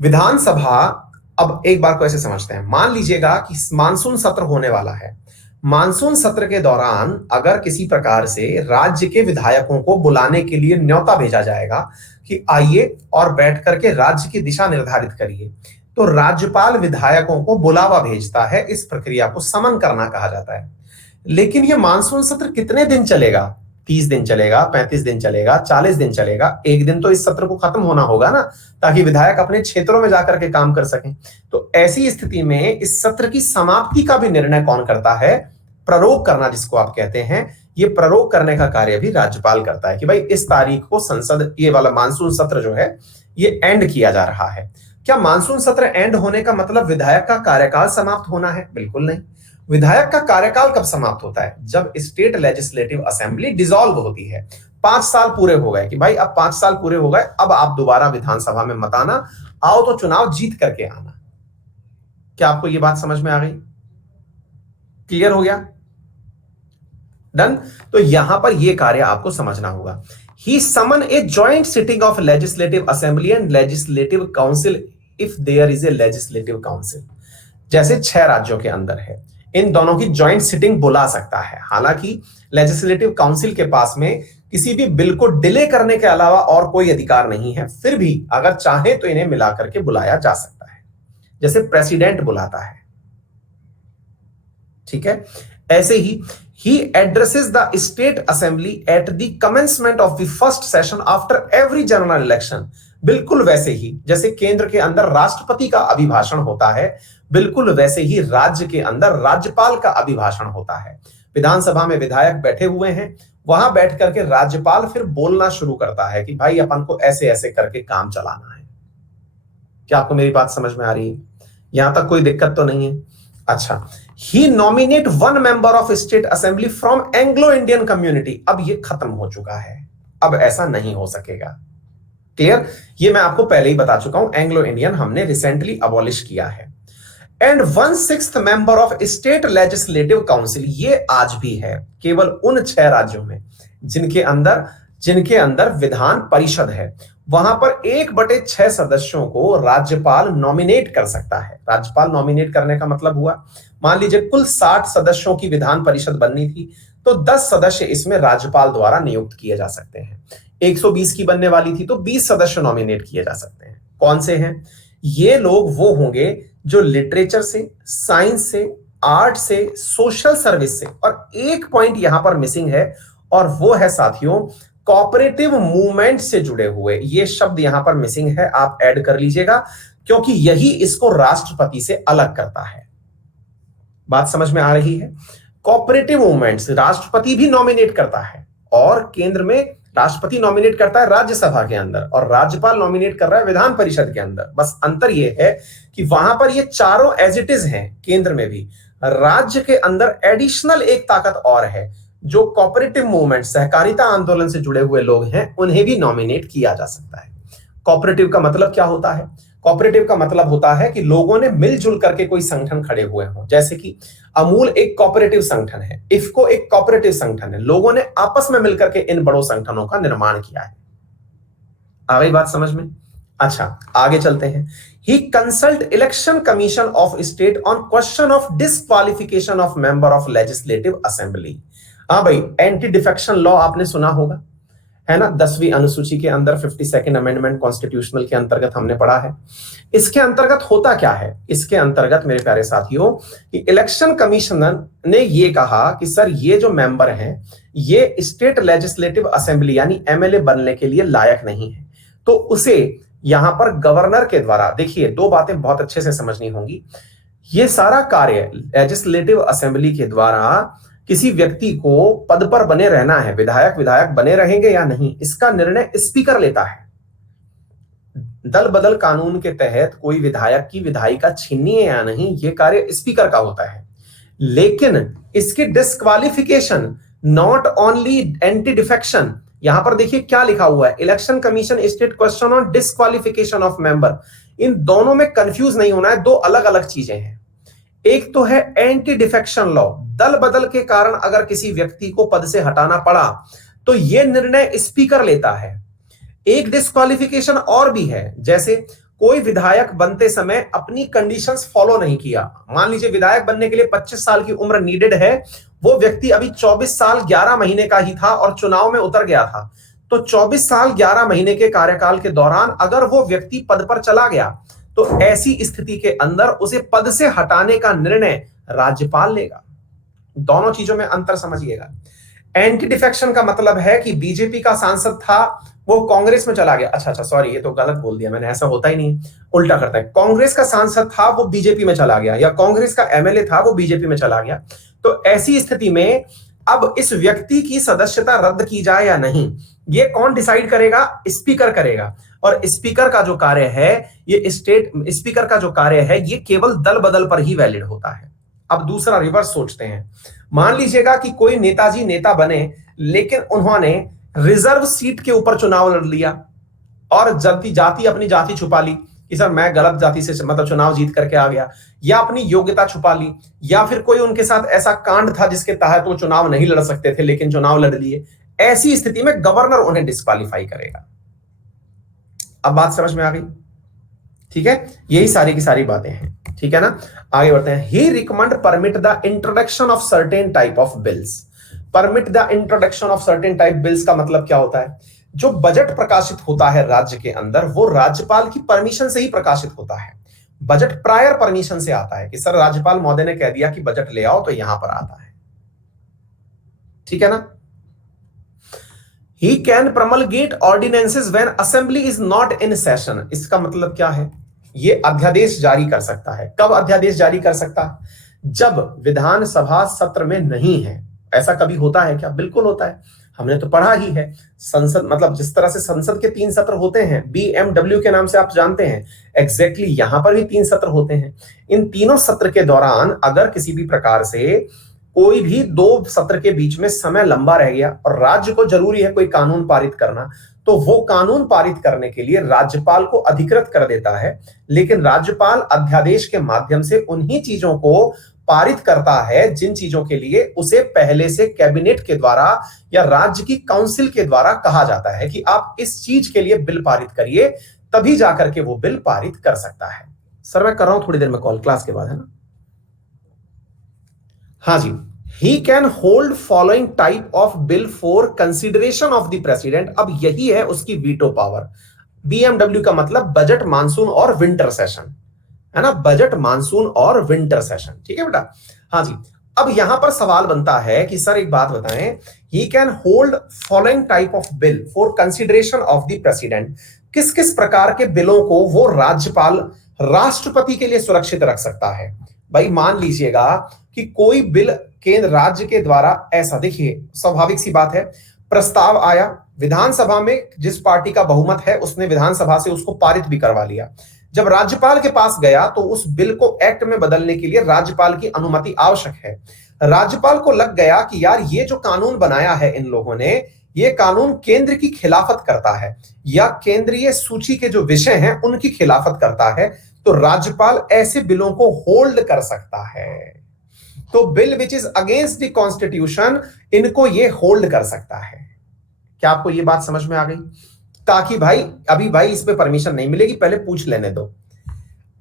विधानसभा, अब एक बार को ऐसे समझते हैं, मान लीजिएगा कि मानसून सत्र होने वाला है। मानसून सत्र के दौरान अगर किसी प्रकार से राज्य के विधायकों को बुलाने के लिए न्योता भेजा जाएगा कि आइए और बैठ करके राज्य की दिशा निर्धारित करिए, तो राज्यपाल विधायकों को बुलावा भेजता है। इस प्रक्रिया को समन करना कहा जाता है। लेकिन यह मानसून सत्र कितने दिन चलेगा? 30 दिन चलेगा, 35 दिन चलेगा, 40 दिन चलेगा। एक दिन तो इस सत्र को खत्म होना होगा ना, ताकि विधायक अपने क्षेत्रों में जाकर के काम कर सकें। तो ऐसी स्थिति में इस सत्र की समाप्ति का भी निर्णय कौन करता है? प्ररोग करना जिसको आप कहते हैं, ये प्ररोग करने का कार्य भी राज्यपाल करता है कि भाई इस तारीख को संसद, ये वाला मानसून सत्र जो है ये एंड किया जा रहा है। क्या मानसून सत्र एंड होने का मतलब विधायक का कार्यकाल समाप्त होना है? बिल्कुल नहीं। विधायक का कार्यकाल कब समाप्त होता है? जब स्टेट लेजिस्लेटिव असेंबली डिसॉल्व होती है। 5 साल पूरे हो गए कि भाई अब 5 साल पूरे हो गए, अब आप दोबारा विधानसभा में मत आना, आओ तो चुनाव जीत करके आना। क्या आपको यह बात समझ में आ गई? क्लियर हो गया? डन। तो यहां पर यह कार्य आपको समझना होगा। He summon a joint sitting of legislative assembly and legislative council if there is a legislative council। जैसे 6 राज्यों के अंदर है, इन दोनों की जॉइंट सिटिंग बुला सकता है। हालांकि लेजिस्लेटिव काउंसिल के पास में किसी भी बिल को डिले करने के अलावा और कोई अधिकार नहीं है, फिर भी अगर चाहे तो इन्हें मिलाकर के बुलाया जा सकता है, जैसे प्रेसिडेंट बुलाता है। ठीक है? ऐसे he addresses the state assembly at the commencement of the first session after every general election. बिल्कुल वैसे ही जैसे केंद्र के अंदर राष्ट्रपति का अभिभाषण होता है, बिल्कुल वैसे ही राज्य के अंदर राज्यपाल का अभिभाषण होता है। विधानसभा में विधायक बैठे हुए हैं, वहां बैठ करके राज्यपाल फिर बोलना शुरू करता है कि भाई अपन को ऐसे ऐसे करके काम चलाना है। क्या आपको मेरी बात समझ में आ रही है? यहां तक कोई दिक्कत तो नहीं है? अच्छा, he nominate one member of state assembly from Anglo Indian community. अब ये खत्म हो चुका है, अब ऐसा नहीं हो सकेगा। क्लियर? ये मैं आपको पहले ही बता चुका हूं, एंग्लो इंडियन हमने रिसेंटली अबॉलिश किया है। And 1/6 member of state legislative council, ये आज भी है केवल उन 6 राज्यों में जिनके अंदर विधान परिषद है, वहां पर 1/6 सदस्यों को राज्यपाल नॉमिनेट कर सकता है। राज्यपाल नॉमिनेट करने का मतलब हुआ, मान लीजिए कुल 60 सदस्यों की विधान परिषद बननी थी, तो 10 सदस्य इसमें राज्यपाल द्वारा नियुक्त किए जा सकते हैं। 120 की बनने वाली थी तो 20 सदस्य नॉमिनेट किए जा सकते हैं। कौन से हैं ये लोग? वो होंगे जो लिटरेचर से, साइंस से, आर्ट से, सोशल सर्विस से, और एक पॉइंट यहां पर मिसिंग है और वो है साथियों कोऑपरेटिव मूवमेंट से जुड़े हुए। ये शब्द यहां पर मिसिंग है, आप ऐड कर लीजिएगा, क्योंकि यही इसको राष्ट्रपति से अलग करता है। बात समझ में आ रही है? कोऑपरेटिव मूवमेंट्स राष्ट्रपति भी नॉमिनेट करता है, और केंद्र में राष्ट्रपति नॉमिनेट करता है राज्यसभा के अंदर, और राज्यपाल नॉमिनेट कर रहा है विधान परिषद के अंदर। बस अंतर यह है कि वहां पर ये चारों एज इट इज हैं, केंद्र में भी। राज्य के अंदर एडिशनल एक ताकत और है, जो कोऑपरेटिव मूवमेंट, सहकारिता आंदोलन से जुड़े हुए लोग हैं, उन्हें भी नॉमिनेट किया जा सकता है। कोऑपरेटिव का मतलब क्या होता है? कोऑपरेटिव का मतलब होता है कि लोगों ने मिलजुल करके कोई संगठन खड़े हुए हों। जैसे कि अमूल एक कोऑपरेटिव संगठन है, इफको एक कोऑपरेटिव संगठन है, लोगों ने आपस में मिलकर के इन बड़ों संगठनों का निर्माण किया है। आ गई बात समझ में? अच्छा, आगे चलते हैं। He consult election commission of state on question of disqualification of member of legislative assembly. हाँ भाई, एंटी डिफेक्शन लॉ आपने सुना होगा, है ना? 10वीं अनुसूची के अंदर 52nd अमेंडमेंट कॉन्स्टिट्यूशनल के अंतर्गत हमने पढ़ा है। इसके अंतर्गत होता क्या है? इसके अंतर्गत मेरे प्यारे साथियों, कि इलेक्शन कमीशनर ने ये कहा कि सर ये जो मेंबर हैं, ये स्टेट लेजिस्लेटिव असेंबली यानी एमएलए बनने के लिए लायक नहीं है, तो उसे यहां पर गवर्नर के द्वारा, देखिए 2 बातें बहुत अच्छे से समझनी होंगी। ये सारा कार्य लेजिस्लेटिव असेंबली के द्वारा किसी व्यक्ति को पद पर बने रहना है, विधायक बने रहेंगे या नहीं, इसका निर्णय स्पीकर लेता है। दल बदल कानून के तहत कोई विधायक की विधायिका छीननी है या नहीं, यह कार्य स्पीकर का होता है। लेकिन इसकी disqualification, not only anti defection, यहां पर देखिए क्या लिखा हुआ है, election commission state question on disqualification of member. इन दोनों में कंफ्यूज नहीं होना है, 2 अलग अलग चीजें हैं। एक तो है एंटी डिफेक्शन लॉ, दल बदल के कारण अगर किसी व्यक्ति को पद से हटाना पड़ा तो यह निर्णय स्पीकर लेता है। एक डिस्क्वालिफिकेशन और भी है, जैसे कोई विधायक बनते समय अपनी कंडीशंस फॉलो नहीं किया। मान लीजिए विधायक बनने के लिए 25 साल की उम्र नीडेड है, वो व्यक्ति अभी 24 साल 11 महीने का ही था और चुनाव में उतर गया था, तो 24 साल 11 महीने के कार्यकाल के दौरान अगर वो व्यक्ति पद पर चला गया, तो ऐसी स्थिति के अंदर उसे पद से हटाने का निर्णय राज्यपाल लेगा। दोनों चीजों में अंतर समझिएगा। एंटी डिफेक्शन का मतलब है कि बीजेपी का सांसद था, वो कांग्रेस में चला गया। अच्छा सॉरी, ये तो गलत बोल दिया मैंने, ऐसा होता ही नहीं, उल्टा करता है। कांग्रेस का सांसद था, वो बीजेपी में चला गया, या कांग्रेस का एमएलए था, वो बीजेपी में चला गया। तो ऐसी स्थिति में अब इस व्यक्ति की सदस्यता रद्द की जाए या नहीं, ये कौन डिसाइड करेगा? स्पीकर करेगा। और स्पीकर का जो कार्य है, ये स्पीकर का जो कार्य है, ये केवल दल बदल पर ही वैलिड होता है। अब दूसरा रिवर्स सोचते हैं। मान लीजिएगा कि कोई नेताजी नेता बने, लेकिन उन्होंने रिजर्व सीट के ऊपर चुनाव लड़ लिया और अपनी जाति छुपा ली कि सर मैं गलत जाति से मतलब चुनाव जीत करके आ गया, या अपनी योग्यता छुपा ली, या फिर कोई उनके साथ ऐसा कांड था जिसके तहत वो चुनाव नहीं लड़ सकते थे लेकिन चुनाव लड़ लिए। ऐसी स्थिति में गवर्नर उन्हें डिस्क्वालीफाई करेगा। अब बात समझ में आ गई? ठीक है, यही सारी की सारी बातें हैं, ठीक है ना? आगे बढ़ते हैं। He recommend permit the introduction of certain type of bills. Permit the introduction of certain type bills का मतलब क्या होता है? जो बजट प्रकाशित होता है राज्य के अंदर, वो राज्यपाल की परमिशन से ही प्रकाशित होता है। बजट प्रायर परमिशन से आता है कि सर राज्यपाल महोदय ने कह दिया कि बजट ले आओ, तो यहां पर आता है। ठीक है ना। He can promulgate ordinances when assembly is not in session. इसका मतलब क्या है, ये अध्यादेश जारी कर सकता है। कब अध्यादेश जारी कर सकता है, जब विधानसभा सत्र में नहीं है। ऐसा कभी होता है क्या, बिल्कुल होता है, हमने तो पढ़ा ही है। संसद मतलब जिस तरह से संसद के 3 सत्र होते हैं, BMW के नाम से आप जानते हैं, एग्जैक्टली यहां पर भी 3 सत्र होते हैं। इन तीनों सत्र के दौरान अगर किसी भी प्रकार से कोई भी 2 सत्र के बीच में समय लंबा रह गया और राज्य को जरूरी है कोई कानून पारित करना, तो वो कानून पारित करने के लिए राज्यपाल को अधिकृत कर देता है। लेकिन राज्यपाल अध्यादेश के माध्यम से उन्हीं चीजों को पारित करता है जिन चीजों के लिए उसे पहले से कैबिनेट के द्वारा या राज्य की काउंसिल के द्वारा कहा जाता है कि आप इस चीज के लिए बिल पारित करिए, तभी जाकर के वो बिल पारित कर सकता है। सर मैं कर रहा हूं थोड़ी देर में कॉल, क्लास के बाद, है ना। हाँ जी, he can hold following type of bill for consideration of the president. अब यही है उसकी वीटो पावर। BMW का मतलब बजट, मानसून और विंटर सेशन, है ना, बजट, मानसून और विंटर सेशन, ठीक है बेटा। हाँ जी, अब यहां पर सवाल बनता है कि सर एक बात बताएं, ही can hold following type of bill for consideration of the president. किस किस प्रकार के बिलों को वो राज्यपाल राष्ट्रपति के लिए सुरक्षित रख सकता है। भाई मान लीजिएगा कि कोई बिल केंद्र राज्य के द्वारा, ऐसा देखिए स्वाभाविक सी बात है, प्रस्ताव आया विधानसभा में, जिस पार्टी का बहुमत है उसने विधानसभा से उसको पारित भी करवा लिया। जब राज्यपाल के पास गया तो उस बिल को एक्ट में बदलने के लिए राज्यपाल की अनुमति आवश्यक है। राज्यपाल को लग गया कि यार ये जो कानून बनाया है इन लोगों ने, ये कानून केंद्र की खिलाफत करता है या केंद्रीय सूची के जो विषय हैं उनकी खिलाफत करता है, तो राज्यपाल ऐसे बिलों को होल्ड कर सकता है। तो bill which is against the constitution, इनको ये होल्ड कर सकता है। क्या आपको ये बात समझ में आ गई? ताकि भाई अभी भाई इस पे परमिशन नहीं मिलेगी, पहले पूछ लेने दो।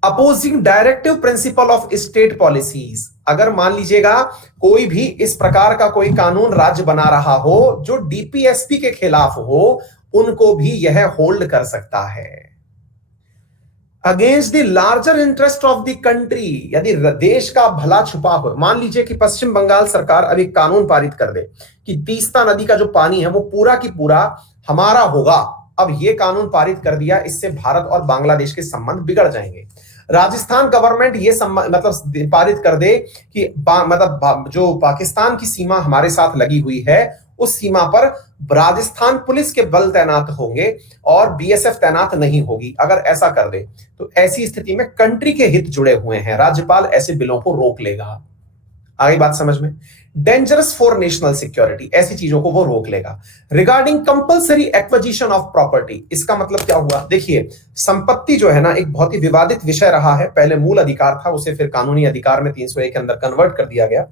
Opposing directive principle of state policies, अगर मान लीजिएगा कोई भी इस प्रकार का कोई कानून राज्य बना रहा हो जो DPSP के खिलाफ हो, उनको भी यह होल्ड कर सकता है। Against the larger interest of the country, यदि देश का भला छुपा हो, मान लीजिए कि पश्चिम बंगाल सरकार अभी कानून पारित कर दे कि तीस्ता नदी का जो पानी है वो पूरा की पूरा हमारा होगा। अब ये कानून पारित कर दिया, इससे भारत और बांग्लादेश के संबंध बिगड़ जाएंगे। राजस्थान गवर्नमेंट ये मतलब पारित कर दे कि मतलब जो पाकिस्तान की सीमा हमारे साथ लगी हुई है, उस सीमा पर राजस्थान पुलिस के बल तैनात होंगे और BSF तैनात नहीं होगी। अगर ऐसा कर दे तो ऐसी स्थिति में कंट्री के हित जुड़े हुए हैं, राज्यपाल ऐसे बिलों को रोक लेगा। आगे बात समझ में? डेंजरस फॉर नेशनल सिक्योरिटी, ऐसी चीजों को वो रोक लेगा। Regarding compulsory acquisition of property, इसका मतलब क्या हुआ? देखिए संपत्ति जो है ना एक बहुत ही विवादित विषय रहा है। पहले मूल अधिकार था, उसे फिर कानूनी अधिकार में 301 के अंदर कन्वर्ट कर दिया गया।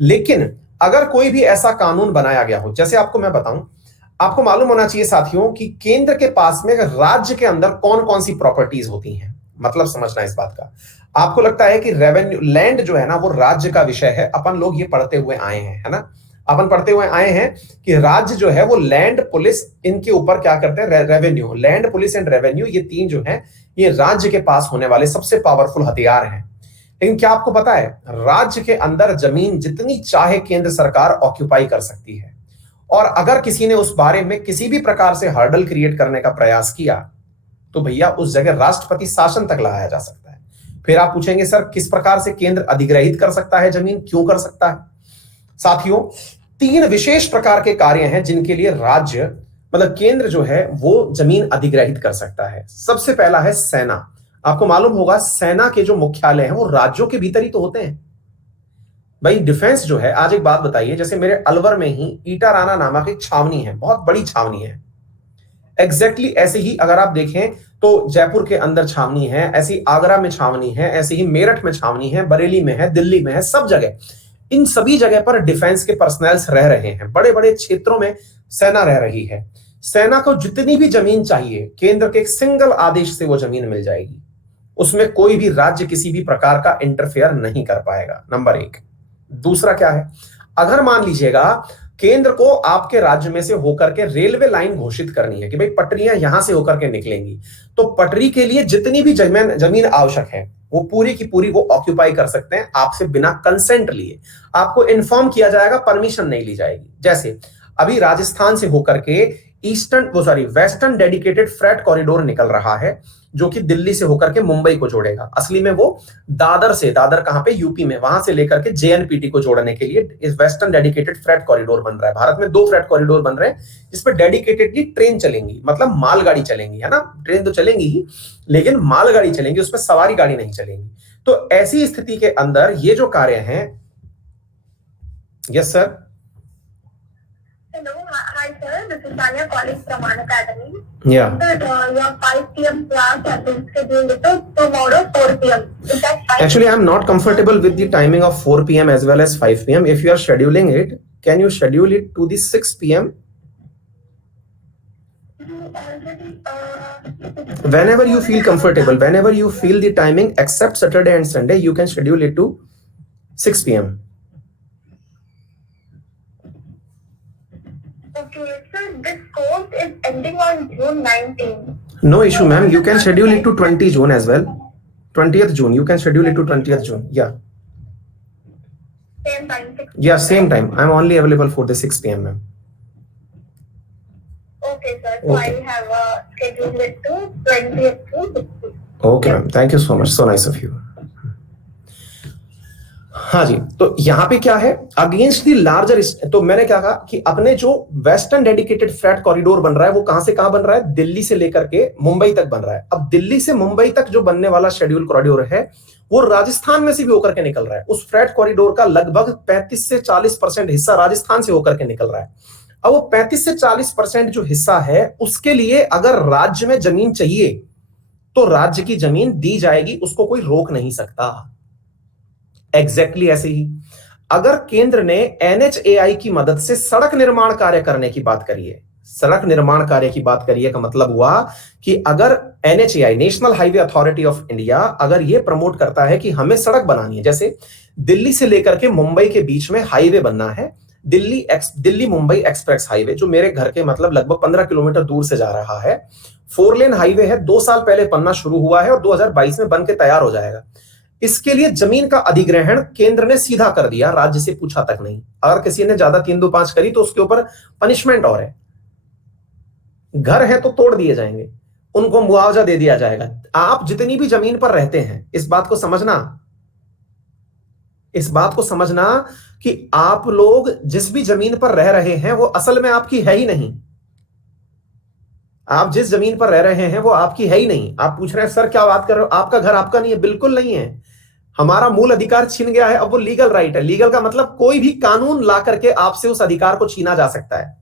लेकिन अगर कोई भी ऐसा कानून बनाया गया हो, जैसे आपको मैं बताऊं, आपको मालूम होना चाहिए साथियों कि केंद्र के पास में राज्य के अंदर कौन कौन सी प्रॉपर्टीज होती हैं। मतलब समझना इस बात का, आपको लगता है कि रेवेन्यू लैंड जो है ना वो राज्य का विषय है, अपन लोग ये पढ़ते हुए आए हैं, है ना, अपन पढ़ते हुए आए हैं कि राज्य जो है वो लैंड, पुलिस, इनके ऊपर क्या करते हैं, revenue, land, police and revenue, ये 3 जो है ये राज्य के पास होने वाले सबसे पावरफुल हथियार हैं। लेकिन क्या आपको पता है राज्य के अंदर जमीन जितनी चाहे केंद्र सरकार ऑक्यूपाई कर सकती है, और अगर किसी ने उस बारे में किसी भी प्रकार से हर्डल क्रिएट करने का प्रयास किया तो भैया उस जगह राष्ट्रपति शासन तक लाया जा सकता है। फिर आप पूछेंगे सर किस प्रकार से केंद्र अधिग्रहित कर सकता है जमीन, क्यों कर सकता है? साथियों 3 विशेष प्रकार के कार्य हैं जिनके लिए राज्य मतलब केंद्र जो है वो जमीन अधिग्रहित कर सकता है। सबसे पहला है सेना। आपको मालूम होगा सेना के जो मुख्यालय हैं वो राज्यों के भीतर ही तो होते हैं। भाई डिफेंस जो है, आज एक बात बताइए, जैसे मेरे अलवर में ही ईटाराना नामक एक छावनी है, बहुत बड़ी छावनी है। एग्जैक्टली ऐसे ही अगर आप देखें तो जयपुर के अंदर छावनी है, ऐसी आगरा में छावनी है, ऐसे ही मेरठ में छावनी है, बरेली में है, दिल्ली में है, सब जगह, इन सभी जगह पर डिफेंस के पर्सनल्स रह रहे हैं। बड़े बड़े क्षेत्रों में सेना रह रही है। सेना को जितनी भी जमीन चाहिए केंद्र के एक सिंगल आदेश से वो जमीन मिल जाएगी, उसमें कोई भी राज्य किसी भी प्रकार का इंटरफेयर नहीं कर पाएगा, नंबर 1। दूसरा क्या है, अगर मान लीजिएगा केंद्र को आपके राज्य में से होकर के रेलवे लाइन घोषित करनी है कि भाई पटरियां यहां से होकर के निकलेंगी, तो पटरी के लिए जितनी भी जमीन आवश्यक है वो पूरी की पूरी वो ऑक्यूपाई कर सकते हैं आपसे बिना कंसेंट लिए। आपको इन्फॉर्म किया जाएगा, परमिशन नहीं ली जाएगी। जैसे अभी राजस्थान से होकर के वेस्टर्न डेडिकेटेड फ्रेट कॉरिडोर निकल रहा है जो कि दिल्ली से होकर के मुंबई को जोड़ेगा। असली में वो दादर कहां पे, यूपी में, वहां से लेकर के जेएनपीटी को जोड़ने के लिए इस वेस्टर्न डेडिकेटेड फ्रेट कॉरिडोर बन रहा है। भारत में 2 फ्रेट कॉरिडोर बन रहे हैं जिसपे डेडिकेटेडली ट्रेन चलेंगी, मतलब मालगाड़ी चलेंगी, है ना। ट्रेन तो चलेंगी ही लेकिन मालगाड़ी चलेंगी, उसमें सवारी गाड़ी नहीं चलेंगी। तो ऐसी स्थिति के अंदर ये जो कार्य हैं, yes sir. Hello, hi sir. This is Tanya calling from An Academy. Yeah. Sir, your 5 p.m. class has been scheduled to tomorrow 4 p.m. Is that fine? Actually, I'm not comfortable with the timing of 4 p.m. as well as 5 p.m. If you are scheduling it, can you schedule it to the 6 p.m.? Whenever you feel comfortable, whenever you feel the timing, except Saturday and Sunday, you can schedule it to 6 p.m. Okay, sir. This course is ending on June 19th. No issue, ma'am. You can schedule it to 20 June as well. 20th June. You can schedule it to 20th June. Yeah. Same time, 6 Yeah, same time. I'm only available for the 6 p.m., ma'am. Okay, sir. So Okay. I have scheduled it to 20th to 60th. Okay, ma'am. Thank you so much. So nice of you. हाँ जी, तो यहाँ पे क्या है, against the larger, तो मैंने क्या कहा कि अपने जो वेस्टर्न डेडिकेटेड फ्रेट कॉरिडोर बन रहा है वो कहां से कहां बन रहा है, दिल्ली से लेकर के मुंबई तक बन रहा है। अब दिल्ली से मुंबई तक जो बनने वाला शेड्यूल कॉरिडोर है वो राजस्थान में से भी होकर के निकल रहा है। उस फ्रेट कॉरिडोर का लगभग 35 से 40% हिस्सा राजस्थान से होकर के निकल रहा है। अब वो 35 से 40% जो हिस्सा है उसके लिए अगर राज्य में जमीन चाहिए तो राज्य की जमीन दी जाएगी, उसको कोई रोक नहीं सकता। एग्जैक्टली ऐसे ही अगर केंद्र ने एनएचएआई की मदद से सड़क निर्माण कार्य करने की बात करी है, सड़क निर्माण कार्य की बात करी है का मतलब हुआ कि अगर NHAI, national highway authority of India, अगर ये प्रमोट करता है कि हमें सड़क बनानी है, जैसे दिल्ली से लेकर के मुंबई के बीच में हाईवे बनना है, दिल्ली मुंबई एक्सप्रेस हाईवे, जो मेरे घर के मतलब लगभग 15 किलोमीटर दूर से जा रहा है, 4 लेन हाईवे है, 2 साल पहले बनना शुरू हुआ है और 2022 में बन के तैयार हो जाएगा। इसके लिए जमीन का अधिग्रहण केंद्र ने सीधा कर दिया, राज्य से पूछा तक नहीं। अगर किसी ने ज्यादा 3-2-5 करी तो उसके ऊपर पनिशमेंट और है, घर है तो तोड़ दिए जाएंगे, उनको मुआवजा दे दिया जाएगा। आप जितनी भी जमीन पर रहते हैं, इस बात को समझना कि आप लोग जिस भी जमीन पर रह रहे हैं वो असल में आपकी है ही नहीं। आप जिस जमीन पर रह रहे हैं वो आपकी है ही नहीं। आप पूछ रहे हैं सर क्या बात कर रहे हो, आपका घर आपका नहीं है, बिल्कुल नहीं है। हमारा मूल अधिकार छीन गया है, अब वो लीगल राइट है। लीगल का मतलब कोई भी कानून ला करके आपसे उस अधिकार को छीना जा सकता है,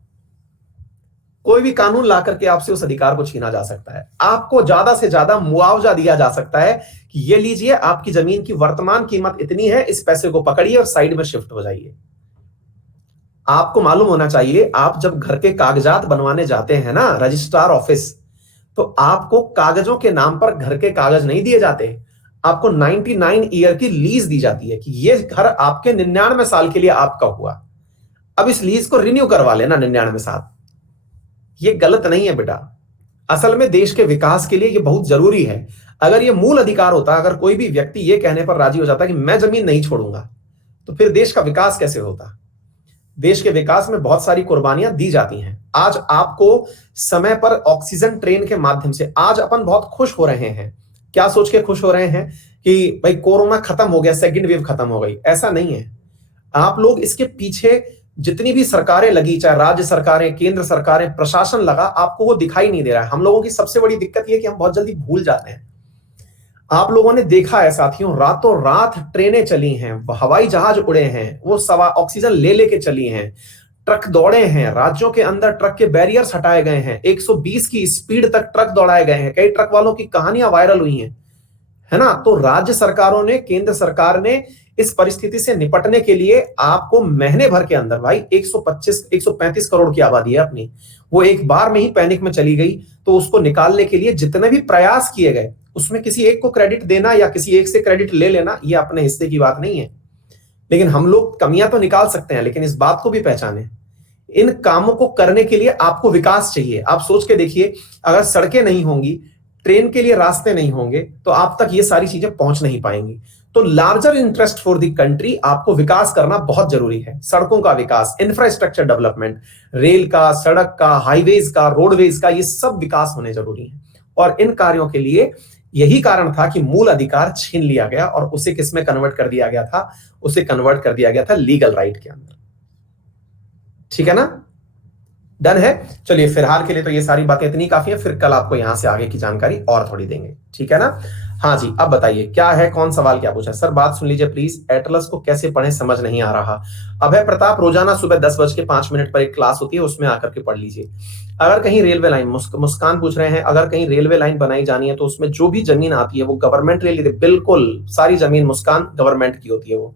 कोई भी कानून ला करके आपसे उस अधिकार को छीना जा सकता है। आपको ज्यादा से ज्यादा मुआवजा दिया जा सकता है कि ये लीजिए, आपकी जमीन की वर्तमान कीमत इतनी है, इस पैसे को पकड़िए और साइड में शिफ्ट हो जाइए। आपको मालूम होना चाहिए, आप जब घर के कागजात बनवाने जाते हैं ना रजिस्ट्रार ऑफिस, तो आपको कागजों के नाम पर घर के कागज नहीं दिए जाते, आपको 99 ईयर की लीज दी जाती है कि ये घर आपके 99 साल के लिए आपका हुआ, अब इस लीज को रिन्यू करवा लेना 99 साल। ये गलत नहीं है बेटा, असल में देश के विकास के लिए ये बहुत जरूरी है। अगर ये मूल अधिकार होता, अगर कोई भी व्यक्ति ये कहने पर राजी हो जाता कि मैं जमीन नहीं छोड़ूंगा, तो फिर देश का विकास कैसे होता। देश के विकास में बहुत सारी कुर्बानियां दी जाती हैं। आज आपको समय पर ऑक्सीजन ट्रेन के माध्यम से, आज अपन बहुत खुश हो रहे हैं। क्या सोच के खुश हो रहे हैं कि भाई कोरोना खत्म हो गया, सेकंड वेव खत्म हो गई, ऐसा नहीं है। आप लोग इसके पीछे जितनी भी सरकारें लगी, चाहे राज्य सरकारें, केंद्र सरकारें, प्रशासन लगा, आपको वो दिखाई नहीं दे रहा है। हम लोगों की सबसे बड़ी दिक्कत ये है कि हम बहुत जल्दी भूल जाते हैं। आप लोगों ने देखा है साथियों, रातों रात ट्रेनें चली हैं, हवाई जहाज उड़े हैं, वो सवा ऑक्सीजन ले लेके चली हैं, ट्रक दौड़े हैं, राज्यों के अंदर ट्रक के बैरियर्स हटाए गए हैं, 120 की स्पीड तक ट्रक दौड़ाए गए हैं, कई ट्रक वालों की कहानियां वायरल हुई हैं, है ना। तो राज्य सरकारों ने, केंद्र सरकार ने इस परिस्थिति से निपटने के लिए आपको महीने भर के अंदर, भाई 135 करोड़ की आबादी है अपनी, वो एक बार में ही पैनिक में चली गई। तो उसको निकालने के लिए जितने भी प्रयास किए गए, उसमें किसी एक को क्रेडिट देना या किसी एक से क्रेडिट ले लेना, ये अपने हिस्से की बात नहीं है। लेकिन हम लोग कमियां तो निकाल सकते हैं, लेकिन इस बात को भी पहचाने इन कामों को करने के लिए आपको विकास चाहिए। आप सोच के देखिए, अगर सड़कें नहीं होंगी, ट्रेन के लिए रास्ते नहीं होंगे, तो आप तक ये सारी चीजें पहुंच नहीं पाएंगी। तो larger interest for the country, आपको विकास करना बहुत जरूरी है। सड़कों का विकास, इंफ्रास्ट्रक्चर डेवलपमेंट, रेल का, सड़क का, हाईवेज का, रोडवेज का, ये सब विकास होने जरूरी है। और इन कार्यों के लिए यही कारण था कि मूल अधिकार छीन लिया गया और उसे किसमें कन्वर्ट कर दिया गया था? उसे कन्वर्ट कर दिया गया था लीगल राइट के अंदर। ठीक है ना? डन है। चलिए फिलहाल के लिए तो ये सारी बातें इतनी काफी है, फिर कल आपको यहां से आगे की जानकारी और थोड़ी देंगे। ठीक है ना? हाँ जी, अब बताइए क्या है, कौन सवाल क्या पूछा? सर बात सुन लीजिए प्लीज, एटलस को कैसे पढ़ें समझ नहीं आ रहा। अभय प्रताप, रोजाना सुबह 10:05 पर एक क्लास होती है, उसमें आकर के पढ़ लीजिए। अगर कहीं रेलवे लाइन, मुस्कान पूछ रहे हैं, अगर कहीं रेलवे लाइन बनाई जानी है तो उसमें जो भी जमीन आती है वो गवर्नमेंट ले लेती है, बिल्कुल सारी जमीन मुस्कान गवर्नमेंट की होती है वो।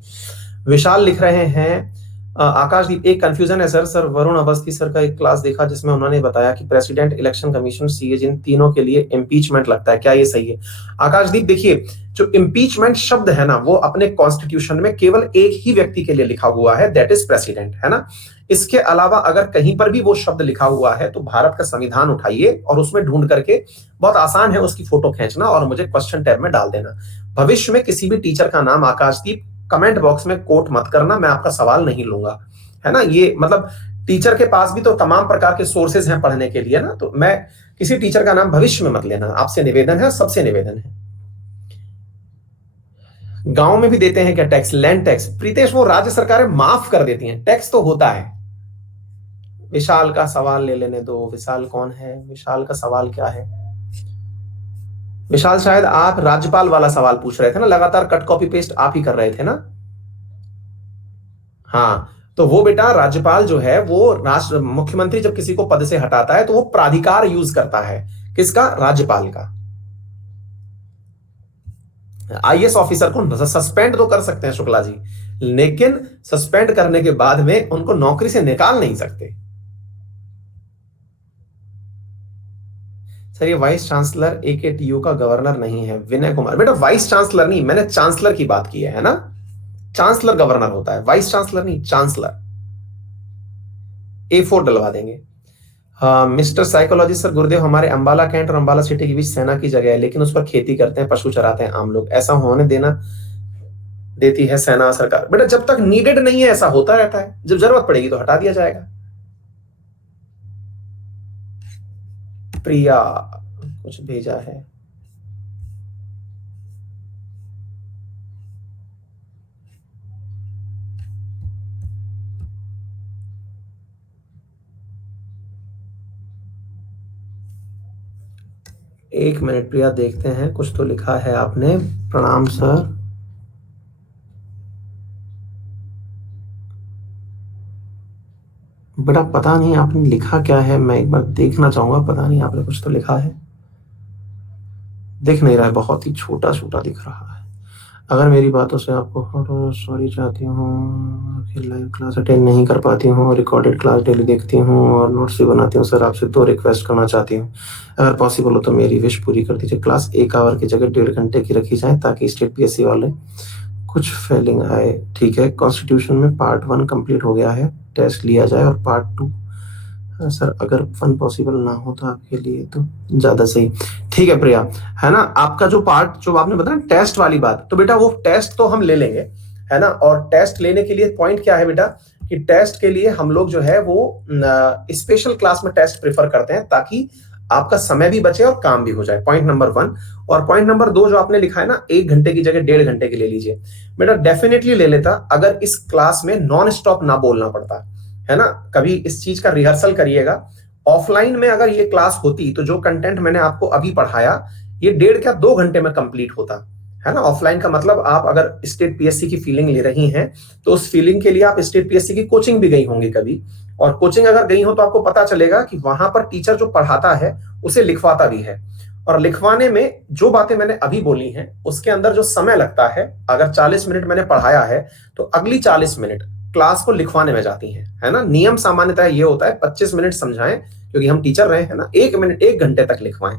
विशाल लिख रहे हैं, आकाशदीप, एक कंफ्यूजन है सर वरुण अवस्थी सर का एक क्लास देखा जिसमें उन्होंने बताया कि प्रेसिडेंट, इलेक्शन कमीशन, सीए, जिन तीनों के लिए इम्पीचमेंट लगता है, क्या ये सही है? आकाशदीप देखिए, जो इम्पीचमेंट शब्द है ना, वो अपने कॉन्स्टिट्यूशन में केवल एक ही व्यक्ति के लिए लिखा हुआ है, दैट इज प्रेसिडेंट, है ना। इसके अलावा अगर कहीं पर भी वो शब्द लिखा हुआ है तो भारत का संविधान उठाइए और उसमें ढूंढ करके, बहुत आसान है, उसकी फोटो खींचना और मुझे क्वेश्चन टैब में डाल देना। भविष्य में किसी भी टीचर का नाम आकाशदीप कमेंट बॉक्स में कोट मत करना, मैं आपका सवाल नहीं लूंगा, है ना। ये मतलब टीचर के पास भी तो तमाम प्रकार के सोर्सेज हैं पढ़ने के लिए ना, तो मैं किसी टीचर का नाम भविष्य में मत लेना, आपसे निवेदन है, सबसे निवेदन है। गांव में भी देते हैं क्या टैक्स? लैंड टैक्स प्रीतेश, वो राज्य सरकारें माफ कर देती हैं, टैक्स तो होता है। विशाल का सवाल ले लेने दो। विशाल कौन है? विशाल का सवाल क्या है? विशाल शायद आप राज्यपाल वाला सवाल पूछ रहे थे ना, लगातार कट कॉपी पेस्ट आप ही कर रहे थे ना। हाँ, तो वो बेटा राज्यपाल जो है वो राष्ट्र मुख्यमंत्री जब किसी को पद से हटाता है तो वो प्राधिकार यूज करता है, किसका? राज्यपाल का। आईएएस ऑफिसर को सस्पेंड तो कर सकते हैं शुक्ला जी, लेकिन सस्पेंड करने के बाद में उनको नौकरी से निकाल नहीं सकते। सर ये वाइस चांसलर एकेटीयू का गवर्नर नहीं है। विनय कुमार, बेटा वाइस चांसलर नहीं, मैंने चांसलर की बात की है ना। चांसलर गवर्नर होता है, वाइस चांसलर नहीं, चांसलर। A4 डलवा देंगे। मिस्टर साइकोलॉजिस्ट, सर गुरुदेव, हमारे अंबाला कैंट और अंबाला सिटी के बीच सेना की जगह है, लेकिन उस पर खेती करते हैं, पशु चराते हैं आम लोग, ऐसा होने देना देती है सेना सरकार? बेटा जब तक नीडेड नहीं है ऐसा होता रहता है, जब जरूरत पड़ेगी तो हटा दिया जाएगा। प्रिया कुछ भेजा है, एक मिनट प्रिया, देखते हैं, कुछ तो लिखा है आपने। प्रणाम सर, बेटा पता नहीं आपने लिखा क्या है, मैं एक बार देखना चाहूंगा। पता नहीं आपने कुछ तो लिखा है, दिख नहीं रहा है, बहुत ही छोटा छोटा दिख रहा है। अगर मेरी बातों से आपको सॉरी चाहती हूँ कि लाइव क्लास अटेंड नहीं कर पाती हूँ, रिकॉर्डेड क्लास डेली देखती हूँ और नोट्स भी बनाती हूँ। सर आपसे 2 रिक्वेस्ट करना चाहती हूँ, अगर पॉसिबल हो तो मेरी विश पूरी कर दीजिए। क्लास 1 आवर की जगह 1.5 घंटे की रखी जाए ताकि स्टेट पीएससी वाले कुछ फेलिंग आए। ठीक है, कॉन्स्टिट्यूशन में पार्ट 1 कंप्लीट हो गया है, टेस्ट लिया जाए और पार्ट 2 सर अगर 1 पॉसिबल ना हो तो आपके लिए तो ज्यादा सही। ठीक है प्रिया, है ना। आपका जो पार्ट जो आपने बताया टेस्ट वाली बात, तो बेटा वो टेस्ट तो हम ले लेंगे, है ना। और टेस्ट लेने के लिए पॉइंट क्या है बेटा, कि टेस्ट के लिए हम लोग जो है वो स्पेशल क्लास में टेस्ट प्रेफर करते हैं ताकि आपका समय भी बचे और काम भी हो जाए, पॉइंट नंबर 1। और पॉइंट नंबर 2 जो आपने लिखा है ना, 1 घंटे की जगह 1.5 घंटे की ले लीजिए। बेटा डेफिनेटली ले लेता अगर इस क्लास में नॉन स्टॉप ना बोलना पड़ता, है ना। कभी इस चीज का रिहर्सल करिएगा। ऑफलाइन में अगर ये क्लास होती तो जो कंटेंट मैंने आपको अभी पढ़ाया ये 1.5 क्या 2 घंटे में कंप्लीट होता, है ना। ऑफलाइन का मतलब आप अगर स्टेट पीएससी की फीलिंग ले रही हैं तो उस फीलिंग के लिए आप स्टेट पीएससी की कोचिंग भी गई होंगी कभी, और कोचिंग अगर गई हो तो आपको पता चलेगा कि वहां पर टीचर जो पढ़ाता है उसे लिखवाता भी है, और लिखवाने में जो बातें मैंने अभी बोली हैं उसके अंदर जो समय लगता है, अगर 40 मिनट मैंने पढ़ाया है तो अगली 40 मिनट क्लास को लिखवाने में जाती है ना। नियम सामान्यतः ये होता है 25 मिनट समझाएं, क्योंकि हम टीचर रहे हैं ना, 1 घंटे तक लिखवाएं,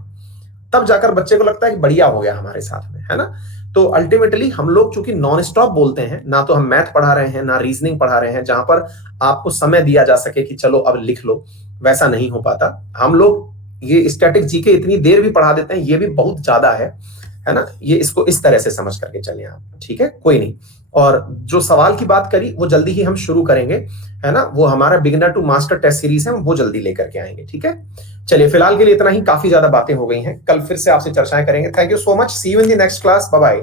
तब जाकर बच्चे को लगता है कि बढ़िया हो गया हमारे साथ में, है ना। तो अल्टीमेटली हम लोग चूंकि नॉन स्टॉप बोलते हैं, ना तो हम मैथ पढ़ा रहे हैं ना रीजनिंग पढ़ा रहे हैं जहां पर आपको समय दिया जा सके कि चलो अब लिख लो, वैसा नहीं हो पाता। हम लोग ये स्टैटिक जीके इतनी देर भी पढ़ा देते हैं, ये भी बहुत ज्यादा है ना। ये इसको इस तरह से समझ करके चले आप, ठीक है, कोई नहीं। और जो सवाल की बात करी वो जल्दी ही हम शुरू करेंगे, है ना, वो हमारा beginner to master test series है, वो जल्दी लेकर के आएंगे, ठीक है। चलिए फिलहाल के लिए इतना ही, काफी ज्यादा बातें हो गई हैं, कल फिर से आपसे चर्चाएं करेंगे। Thank you so much, see you in the next class, bye bye.